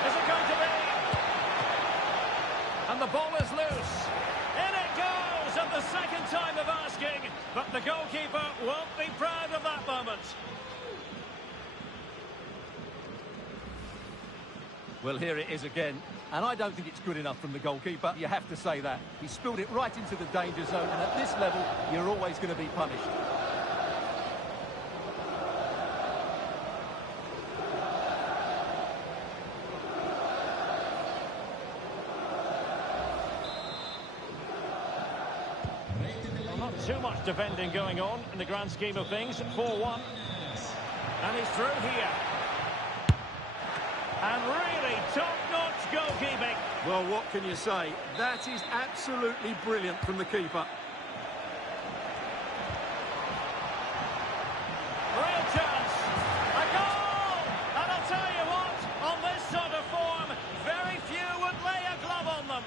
Is it going to be? And the ball is loose. In it goes, and the second time of asking, but the goalkeeper won't be proud of that moment. Well, here it is again, and I don't think it's good enough from the goalkeeper. You have to say that. He spilled it right into the danger zone, and at this level, you're always going to be punished. Too much defending going on in the grand scheme of things. 4-1. And he's through here. And really top-notch goalkeeping. Well, what can you say? That is absolutely brilliant from the keeper. Real chance. A goal! And I'll tell you what, on this sort of form, very few would lay a glove on them.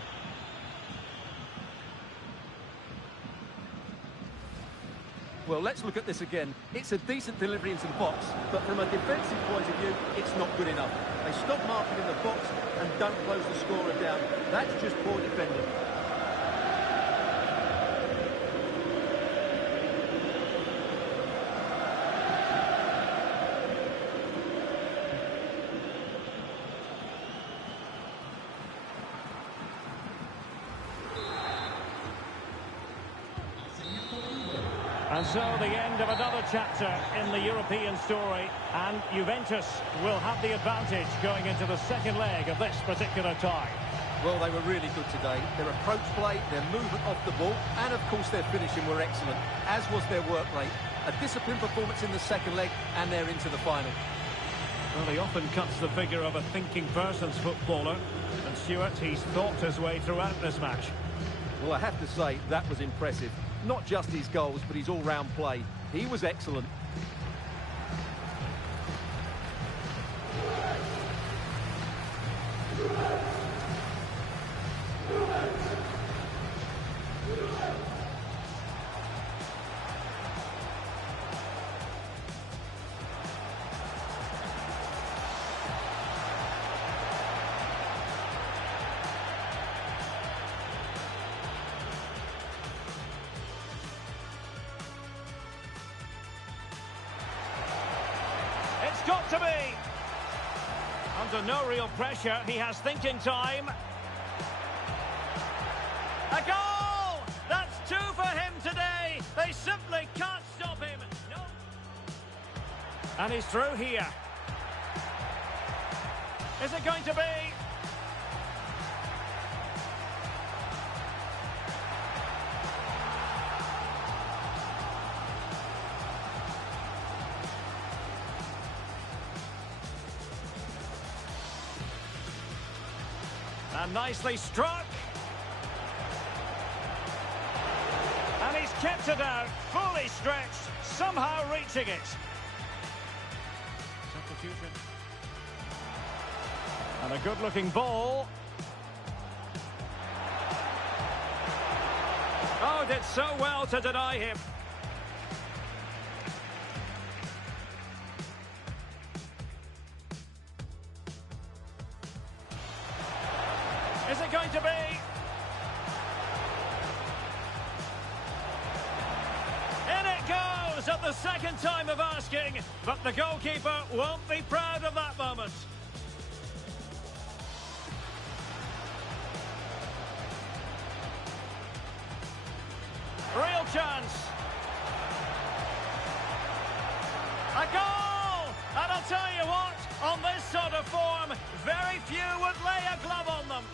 Well, let's look at this again. It's a decent delivery into the box, but from a defensive point of view, it's not good enough. They stop marking in the box and don't close the scorer down. That's just poor defending. And so the end of another chapter in the European story, and Juventus will have the advantage going into the second leg of this particular tie. Well, they were really good today. Their approach play, their movement off the ball, and of course their finishing were excellent, as was their work rate. A disciplined performance in the second leg, and they're into the final. Well, he often cuts the figure of a thinking person's footballer, and Stuart, he's thought his way throughout this match. Well, I have to say, that was impressive. Not just his goals, but his all-round play. He was excellent. It's got to be! And under no real pressure. He has thinking time. A goal! That's two for him today. They simply can't stop him. No. And he's through here. Is it going to be? And nicely struck. And he's kept it out, fully stretched, somehow reaching it. Substitution. And a good-looking ball. Oh, did so well to deny him. Is it going to be? In it goes at the second time of asking, but the goalkeeper won't be proud of that moment. Real chance. A goal! And I'll tell you what, on this sort of form, very few would lay a glove on them.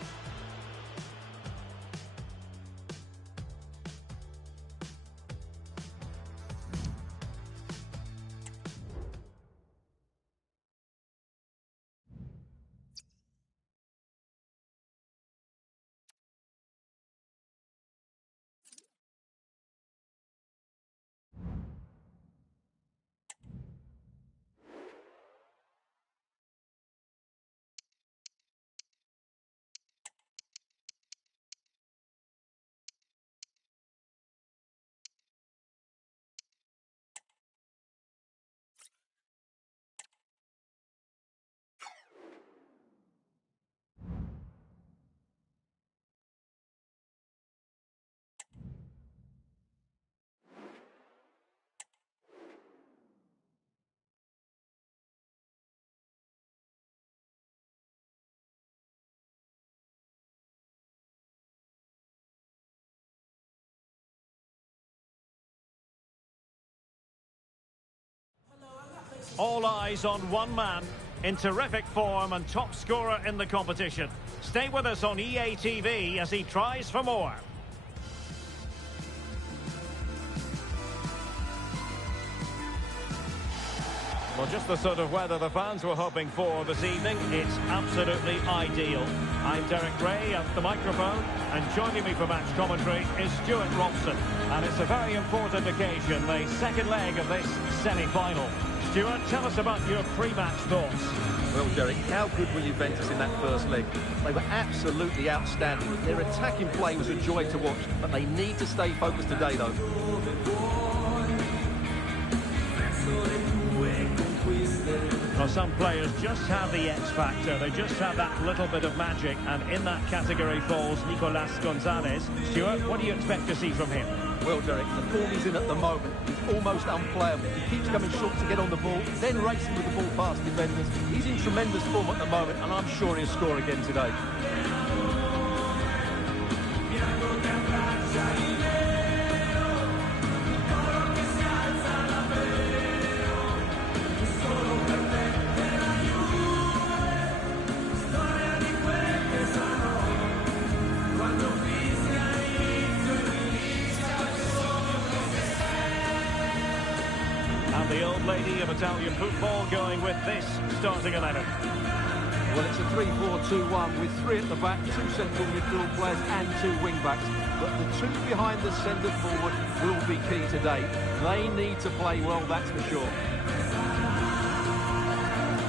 All eyes on one man, in terrific form and top scorer in the competition. Stay with us on EA TV as he tries for more. Well, just the sort of weather the fans were hoping for this evening. It's absolutely ideal. I'm Derek Ray at the microphone, and joining me for match commentary is Stuart Robson. And it's a very important occasion, the second leg of this semi-final. Stuart, tell us about your pre-match thoughts. Well, Derek, how good were Juventus in that first leg? They were absolutely outstanding. Their attacking play was a joy to watch, but they need to stay focused today, though. Well, some players just have the X factor. They just have that little bit of magic, and in that category falls Nicolas Gonzalez. Stuart, what do you expect to see from him? Well, Derek, the form he's in at the moment is almost unplayable. He keeps coming short to get on the ball, then racing with the ball past defenders. He's in tremendous form at the moment, and I'm sure he'll score again today. The old lady of Italian football going with this starting 11. Well, it's a 3-4-2-1 with three at the back, two central midfield players and two wing-backs. But the two behind the centre forward will be key today. They need to play well, that's for sure.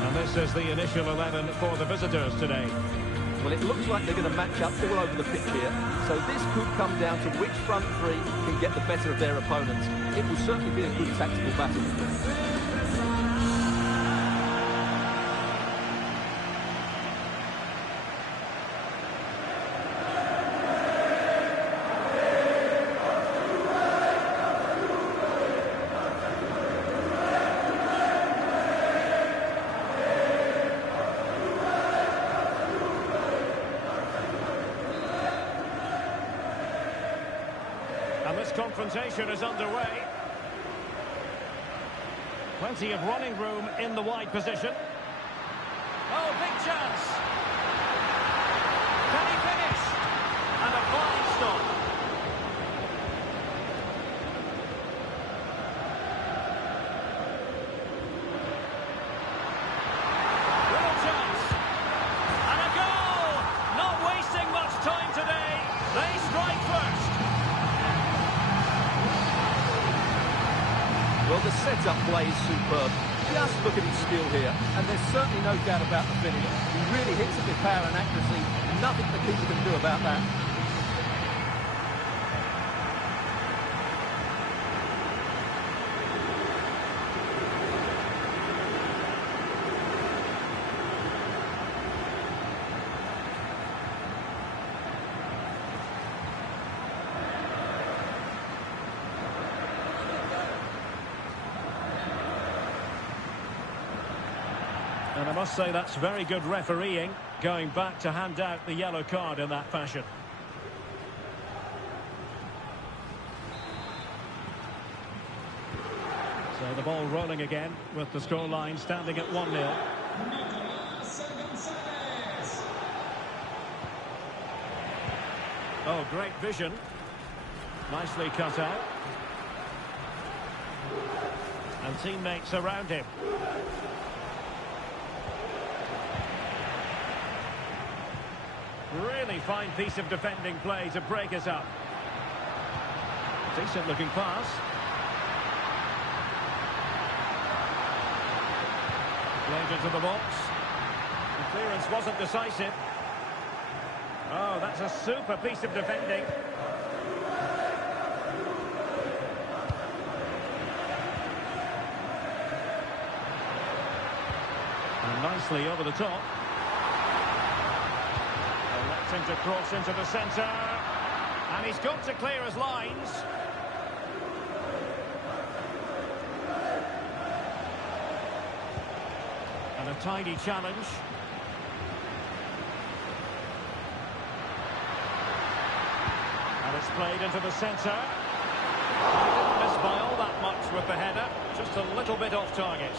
And this is the initial 11 for the visitors today. Well, it looks like they're going to match up all over the pitch here. So this could come down to which front three can get the better of their opponents. It will certainly be a good tactical battle. this confrontation is underway. Plenty of running room in the wide position. Oh, big chance. Can he finish? And a fine stop. Little chance. And a goal! Not wasting much time today. They strike first. Well, the setup play is superb. Just look at his skill here, and there's certainly no doubt about the finish. He really hits it with power and accuracy. Nothing the keeper can do about that. And I must say that's very good refereeing, going back to hand out the yellow card in that fashion. So the ball rolling again with the scoreline standing at 1-0. Nicolas Gonzalez. Oh, great vision. Nicely cut out. And teammates around him. Really fine piece of defending play to break us up. Decent looking pass. Played into the box. The clearance wasn't decisive. Oh, that's a super piece of defending. And nicely over the top. Electing to cross into the centre. And he's got to clear his lines. And a tidy challenge. And it's played into the centre. He didn't miss by all that much with the header. Just a little bit off target.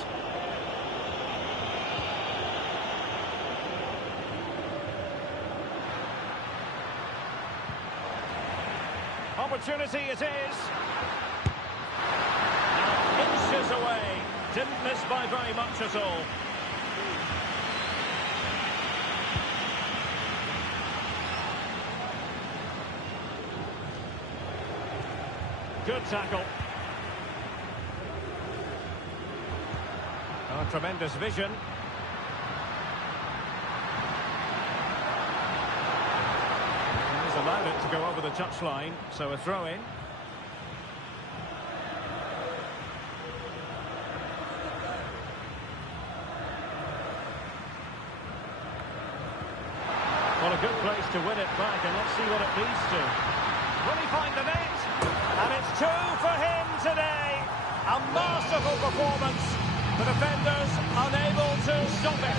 Opportunity it is. Inches away. Didn't miss by very much at all. Good tackle. Oh, tremendous vision. Allowed it to go over the touchline, so a throw-in. Well, a good place to win it back, and let's see what it leads to. Will he find the net? And it's 2 for him today. A masterful performance. The defenders unable to stop it.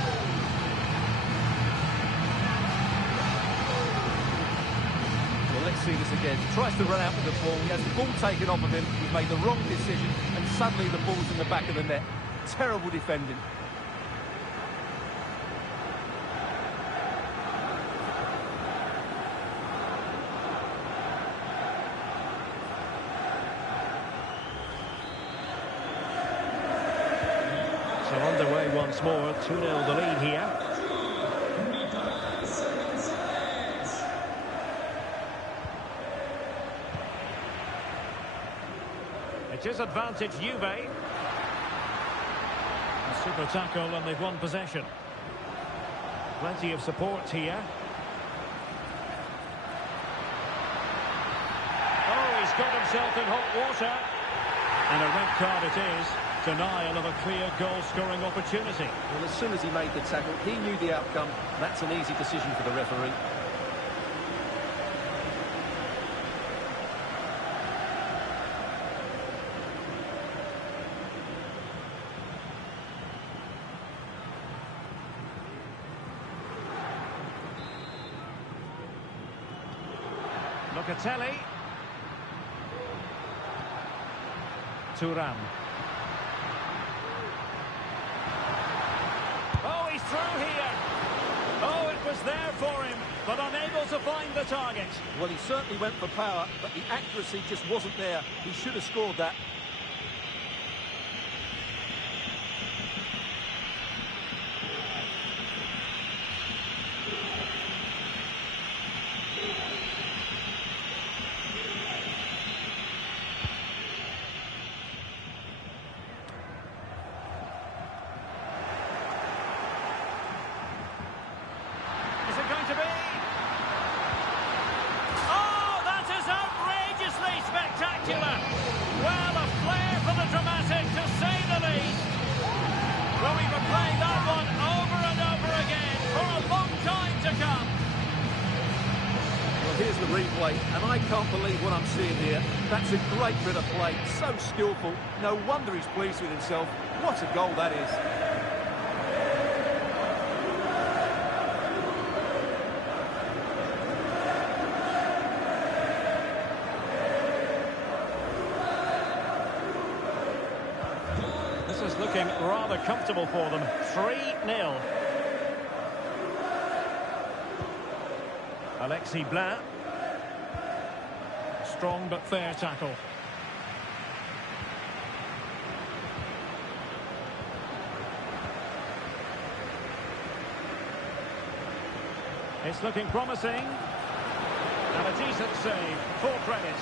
Let's see this again. He tries to run out with the ball. He has the ball taken off of him. He's made the wrong decision, and suddenly the ball's in the back of the net. Terrible defending. So underway once more. 2-0 the lead here. Nicolas Gonzalez. It is advantage Juve. A super tackle and they've won possession. Plenty of support here. Oh, he's got himself in hot water. And a red card it is. Denial of a clear goal-scoring opportunity. Well, as soon as he made the tackle, he knew the outcome. That's an easy decision for the referee. Locatelli. Thuram. Oh, he's through here. Oh, it was there for him, but unable to find the target. Well, he certainly went for power, but the accuracy just wasn't there. He should have scored that. Is it going to be? Oh, that is outrageously spectacular. Well, a flair for the dramatic, to say the least. Well, we replay that one over and over again for a long time to come. Well, here's the replay, and I can't believe what I'm seeing here. That's a great bit of play, so skillful. No wonder he's pleased with himself. What a goal that is. This is looking rather comfortable for them. 3-0. Alexis Blanc. Strong but fair tackle. It's looking promising. And a decent save. Full credit.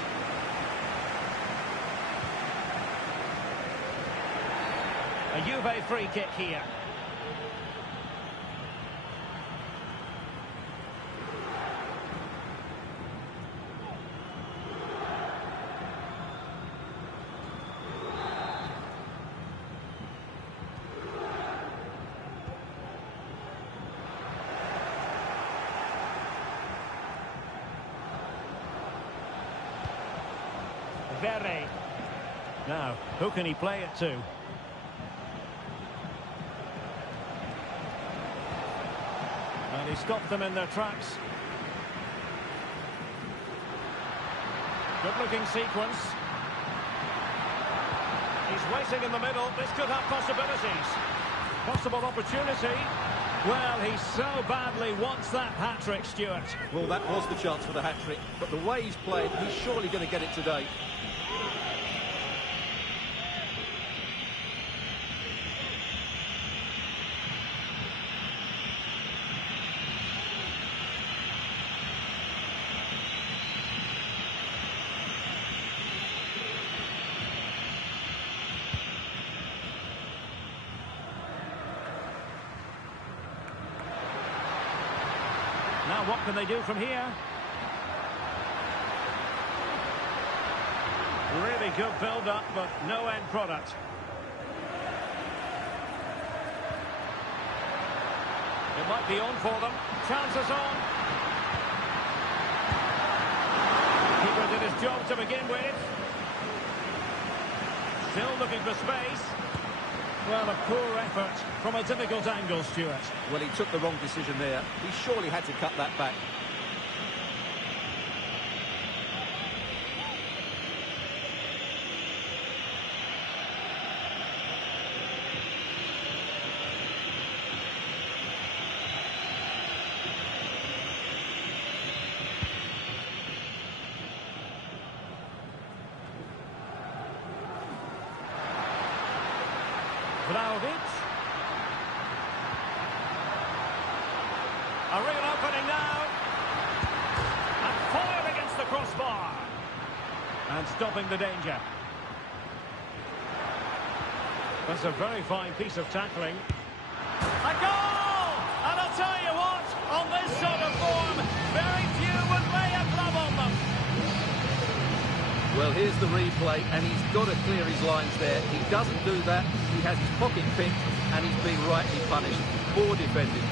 A Juve free kick here. Verre. Now, who can he play it to? And he stopped them in their tracks. Good-looking sequence. He's waiting in the middle. This could have possibilities. Possible opportunity. Well, he so badly wants that hat-trick, Stuart. Well, that was the chance for the hat-trick, but the way he's played, he's surely going to get it today. Now what can they do from here? Really good build-up, but no end product. It might be on for them. Chances on. Keeper did his job to begin with. Still looking for space. Well, a poor effort from a difficult angle, Stuart. Well, he took the wrong decision there. He surely had to cut that back. Vlahovic. A real opening now. And foiled against the crossbar. And stopping the danger. That's a very fine piece of tackling. A goal! And I'll tell you what, on this sort of form, very few would lay a glove on them. Well, here's the replay, and he's got to clear his lines there. He doesn't do that. He has his pocket picked, and he's being rightly punished. Poor defending.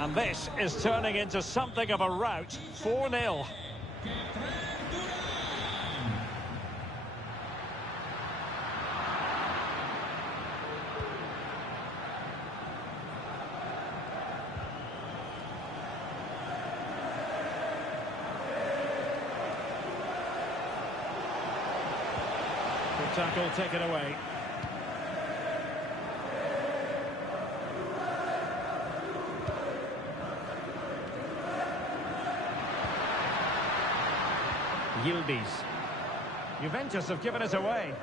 And this is turning into something of a rout. 4-0. Good tackle taken away. Yildiz. Juventus have given it away.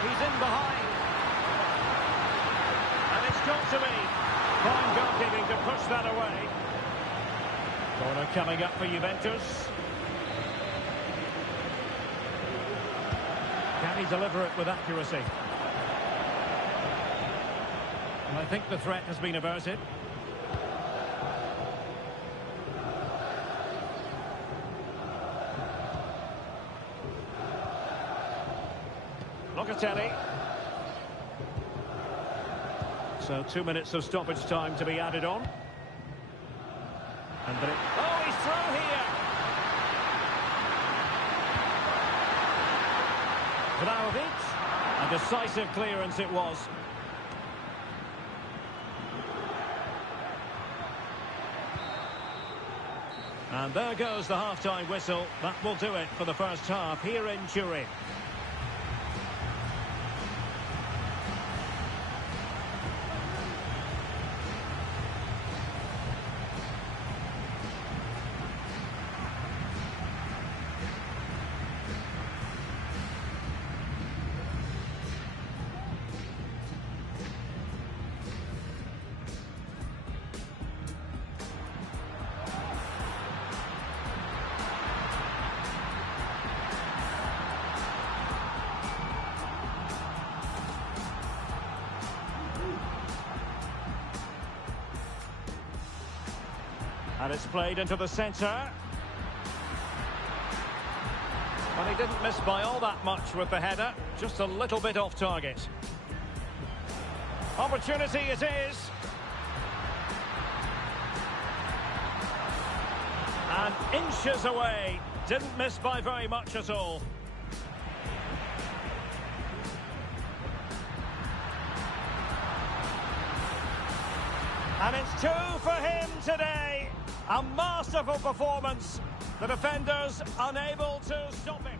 He's in behind. And it's got to be. Fine goalkeeping to push that away. Corner coming up for Juventus. Can he deliver it with accuracy? And I think the threat has been averted. Locatelli. So 2 minutes of stoppage time to be added on. And oh, he's through here. Vlahovic. A decisive clearance it was. And there goes the half-time whistle. That will do it for the first half here in Turin. And it's played into the centre. Well, he didn't miss by all that much with the header. Just a little bit off target. Opportunity it is. And inches away. Didn't miss by very much at all. And it's 2 for him today. A masterful performance. The defenders unable to stop him.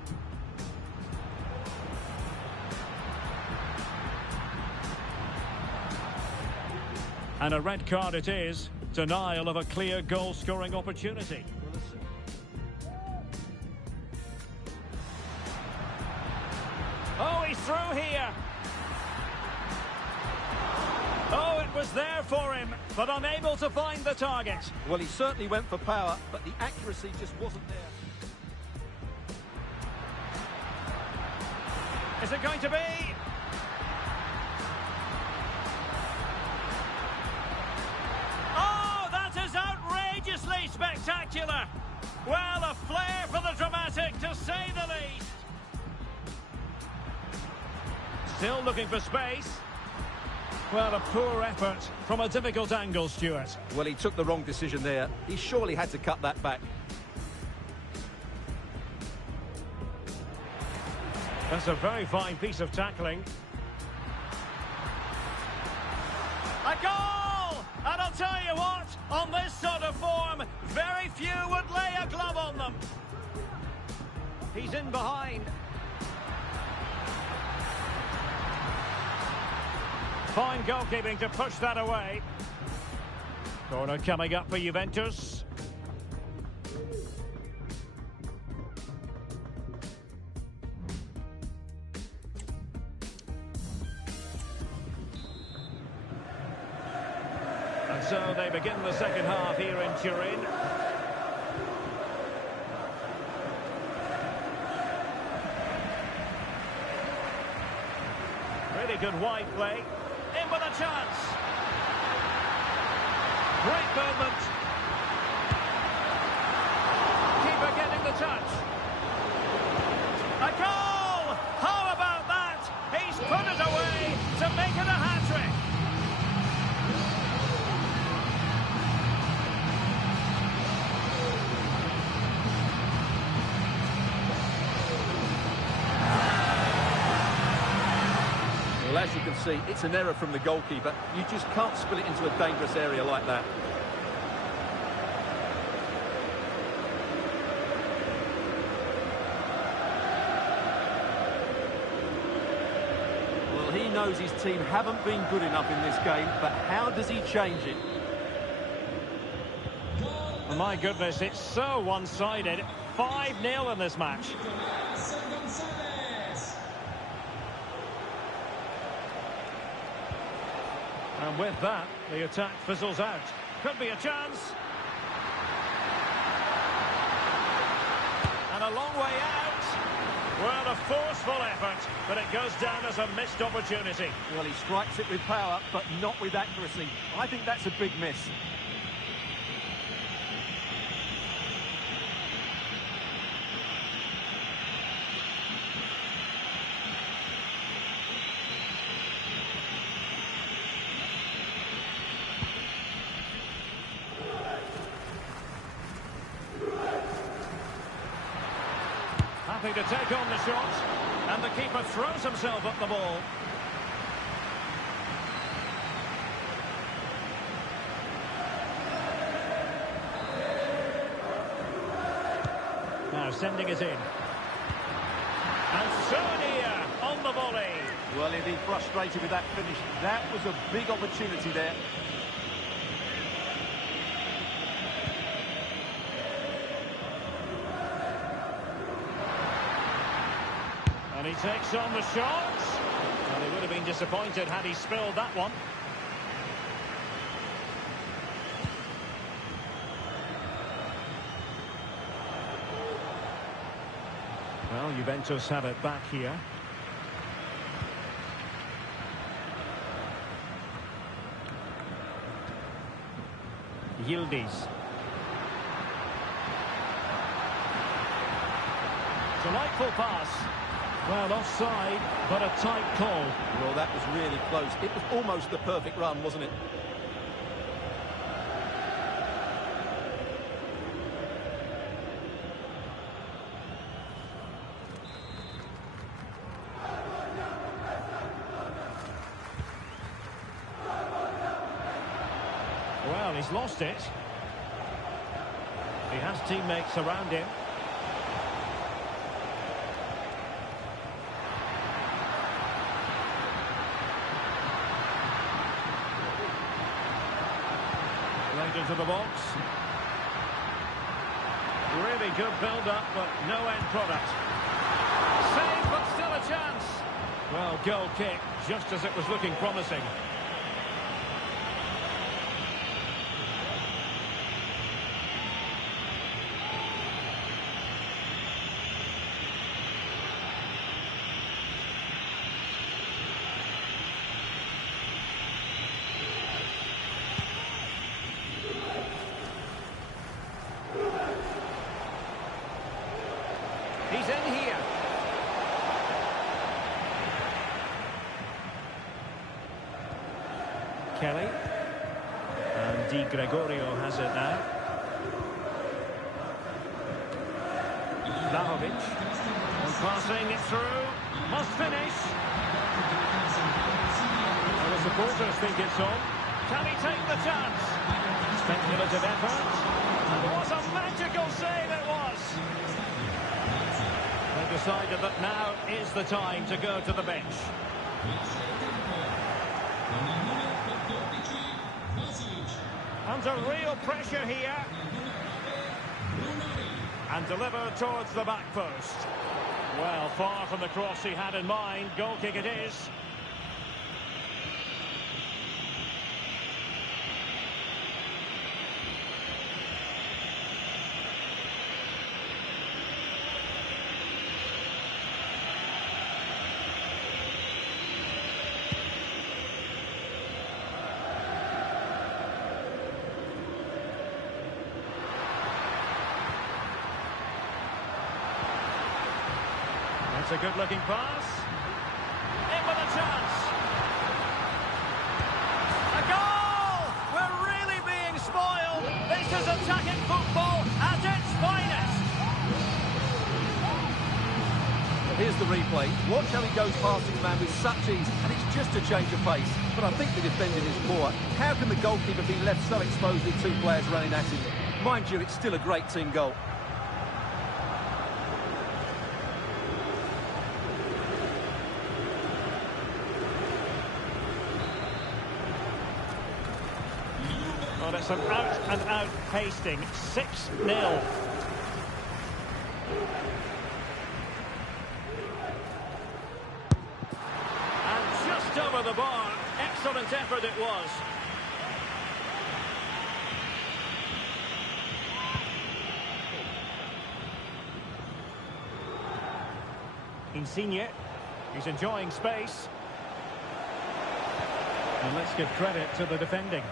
And a red card it is. Denial of a clear goal-scoring opportunity. Oh, he's through here. Oh, it was there for him, but unable to find the target. Well, he certainly went for power, but the accuracy just wasn't there. Is it going to be? Oh, that is outrageously spectacular. Well, a flair for the dramatic, to say the least. Still looking for space. Well, a poor effort from a difficult angle, Stuart. Well, he took the wrong decision there. He surely had to cut that back. That's a very fine piece of tackling. A goal! And I'll tell you what, on this sort of form, very few would lay a glove on them. He's in behind. Fine goalkeeping to push that away. Corner coming up for Juventus. And so they begin the second half here in Turin. Really good wide play. In with a chance. Great movement. Keeper getting the touch. A goal! How about that? He's put it Well, as you can see, it's an error from the goalkeeper. You just can't spill it into a dangerous area like that. Well, he knows his team haven't been good enough in this game, but how does he change it? My goodness, it's so one-sided. 5-0 in this match. And with that, the attack fizzles out. Could be a chance. And a long way out. Well, a forceful effort, but it goes down as a missed opportunity. Well, he strikes it with power, but not with accuracy. I think that's a big miss. Happy to take on the shot, and the keeper throws himself at the ball. Now sending it in. And Sonia on the volley. Well, he'd been frustrated with that finish. That was a big opportunity there. And he takes on the shot. Well, he would have been disappointed had he spilled that one. Well, Juventus have it back here. Yildiz. Delightful pass. Well, offside, but a tight call. Well, that was really close. It was almost the perfect run, wasn't it? Well, he's lost it. He has teammates around him. Into the box. Really good build-up, but no end product. Save, but still a chance. Well, goal kick, just as it was looking promising. He's in here. Kelly. And Di Gregorio has it now. Vlahovic. And passing it through. Must finish. And the supporters think it's on. Can he take the chance? Speculative effort. And it was a magical save, it was. They decided that now is the time to go to the bench. Under real pressure here. And delivered towards the back post. Well, far from the cross he had in mind. Goal kick it is. It's a good-looking pass. In with a chance. A goal! We're really being spoiled. This is attacking football at its finest. Here's the replay. Watch how he goes past his man with such ease, and it's just a change of pace. But I think the defending is poor. How can the goalkeeper be left so exposed with two players running at him? Mind you, it's still a great team goal. Well, it's an out-and-out pasting. 6-0. Over the bar. Excellent effort it was. Insigne. He's enjoying space. And let's give credit to the defending.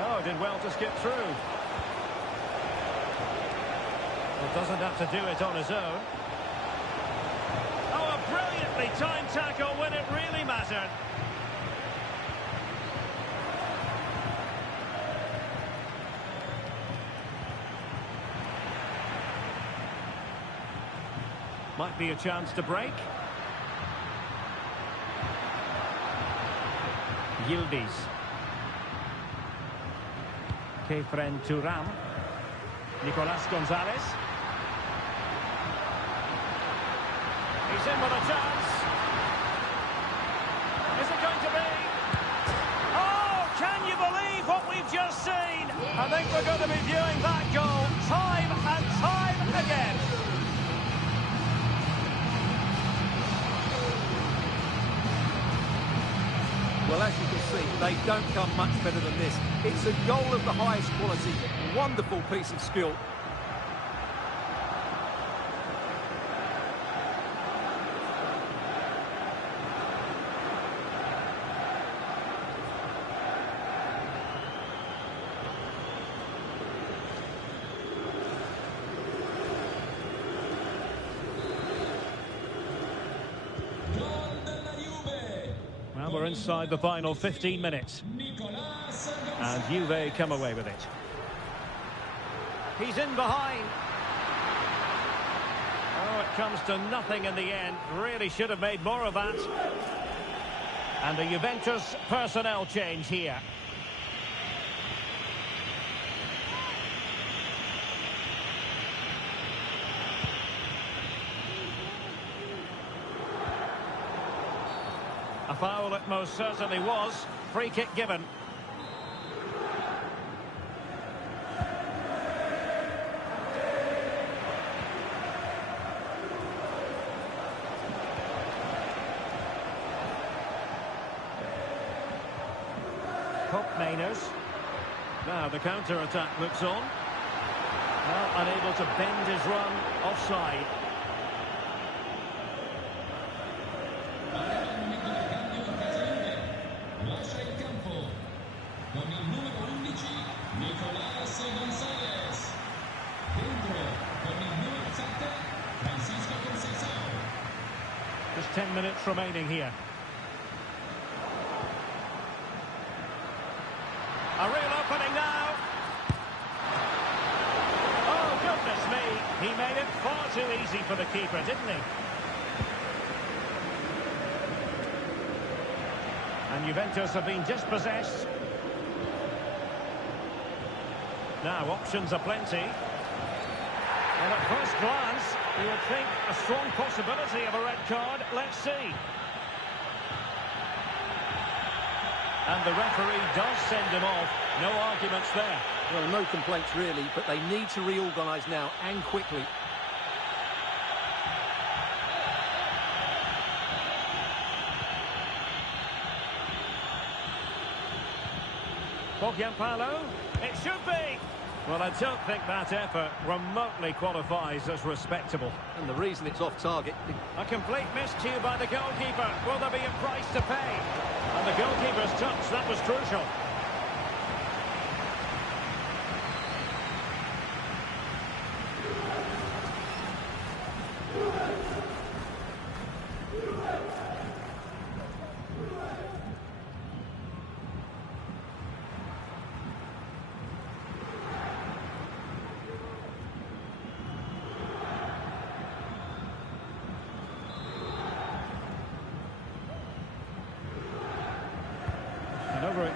Oh, did well to skip through. Well, doesn't have to do it on his own. Oh, a brilliantly timed tackle when it really mattered. Might be a chance to break. Yildiz. Kefren Turam. Nicolas Gonzalez. He's in with a chance. Is it going to be? Oh, can you believe what we've just seen? I think we're going to be viewing that goal time and time again. Well, as you can see, they don't come much better than this. It's a goal of the highest quality. Wonderful piece of skill. Well, we're inside the final 15 minutes. And Juve come away with it. He's in behind. Oh, it comes to nothing in the end. Really should have made more of that. And a Juventus personnel change here. A foul it most certainly was. Free kick given. Mainers. Now the counter-attack looks on. Well, unable to bend his run, offside. Lascia il campo con il numero 11 Nicolas Gonzalez. Dentro con il numero 7 Francisco Conceição. Just 10 minutes remaining here. A real opening now. Oh, goodness me. He made it far too easy for the keeper, didn't he? And Juventus have been dispossessed. Now, options are plenty. Well, at first glance, you would think a strong possibility of a red card. Let's see. And the referee does send him off. No arguments there. Well, no complaints really, but they need to reorganise now and quickly. Pogliampalo, it should be. Well, I don't think that effort remotely qualifies as respectable. And the reason it's off target... A complete miscue by the goalkeeper. Will there be a price to pay? And the goalkeeper's touch, that was crucial.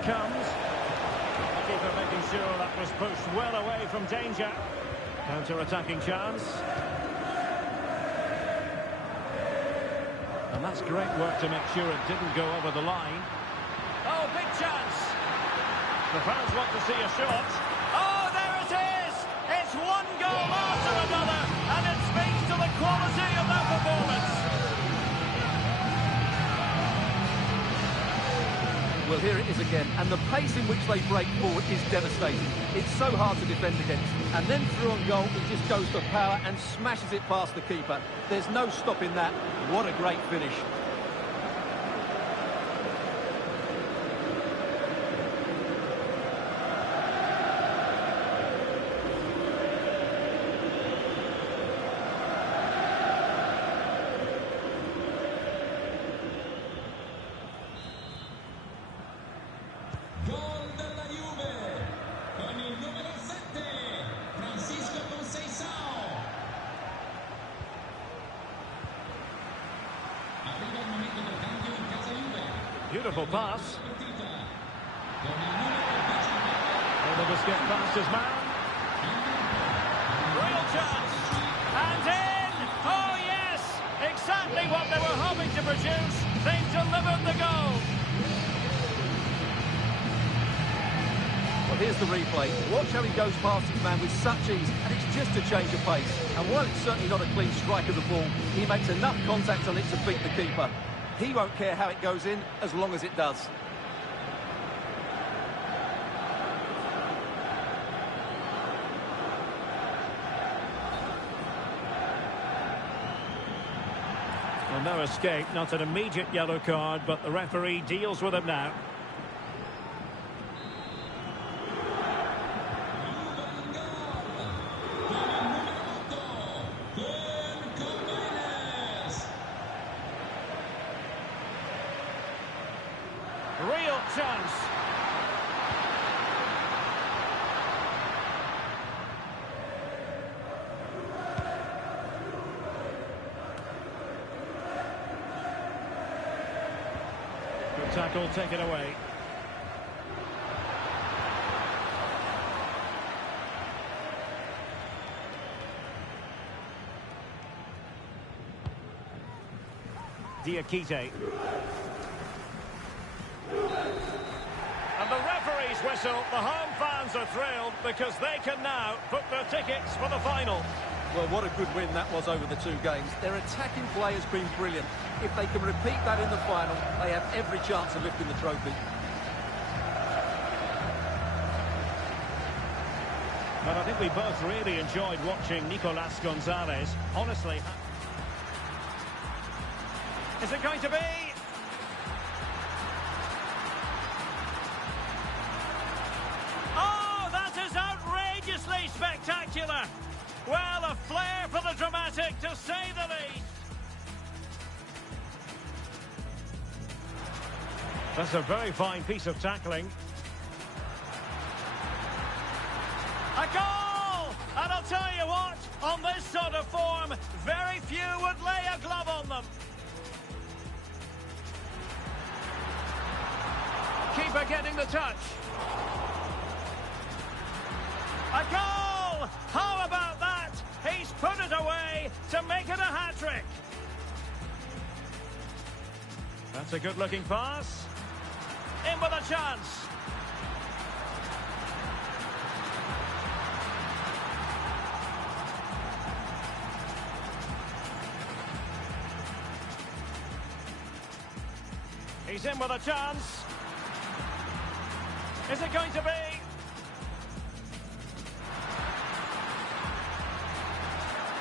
comes. The keeper making sure that was pushed well away from danger. Counter-attacking chance. And that's great work to make sure it didn't go over the line. Oh, big chance! The fans want to see a shot. Oh, there it is! It's one goal after another, and it speaks to the quality of their performance. Well, here it is again, and the pace in which they break forward is devastating. It's so hard to defend against. And then through on goal, it just goes for power and smashes it past the keeper. There's no stopping that. What a great finish. Gol della Juve con il numero 7 Francisco Conceição. Arriva il momento del cambio in casa Juve. Beautiful pass. Partita con il numero 19. Able to skip past his man. Real chance. And in! Oh yes! Exactly what they were hoping to produce. They've delivered the goal. Well, here's the replay. Watch how he goes past his man with such ease, and it's just a change of pace. And while it's certainly not a clean strike of the ball, he makes enough contact on it to beat the keeper. He won't care how it goes in, as long as it does. Well, no escape, not an immediate yellow card, but the referee deals with him now. Real chance. Good tackle, take it away. Diakite. And the referee's whistle, the home fans are thrilled because they can now book their tickets for the final. Well, what a good win that was over the two games. Their attacking play has been brilliant. If they can repeat that in the final, they have every chance of lifting the trophy. But I think we both really enjoyed watching Nicolas Gonzalez. Honestly. Is it going to be? Oh, that is outrageously spectacular. Well, a flair for the dramatic, to say the least. That's a very fine piece of tackling. A goal! And I'll tell you what, on this sort of form, very few would lay a glove on them. Keeper getting the touch. A goal! How about that? He's put it away to make it a hat-trick. That's a good-looking pass. In with a chance. He's in with a chance. Is it going to be?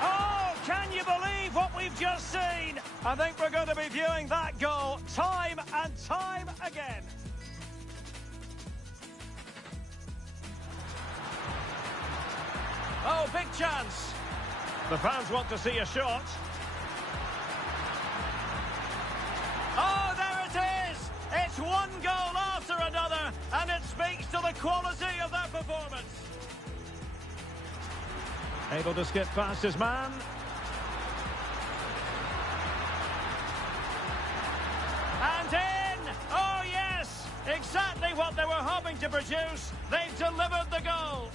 Oh, can you believe what we've just seen? I think we're going to be viewing that goal time and time again. Oh, big chance. The fans want to see a shot. Oh, there it is! It's one goal after another, and it speaks to the quality of their performance. Able to skip past his man. And in! Oh, yes! Exactly what they were hoping to produce. They've delivered the goal.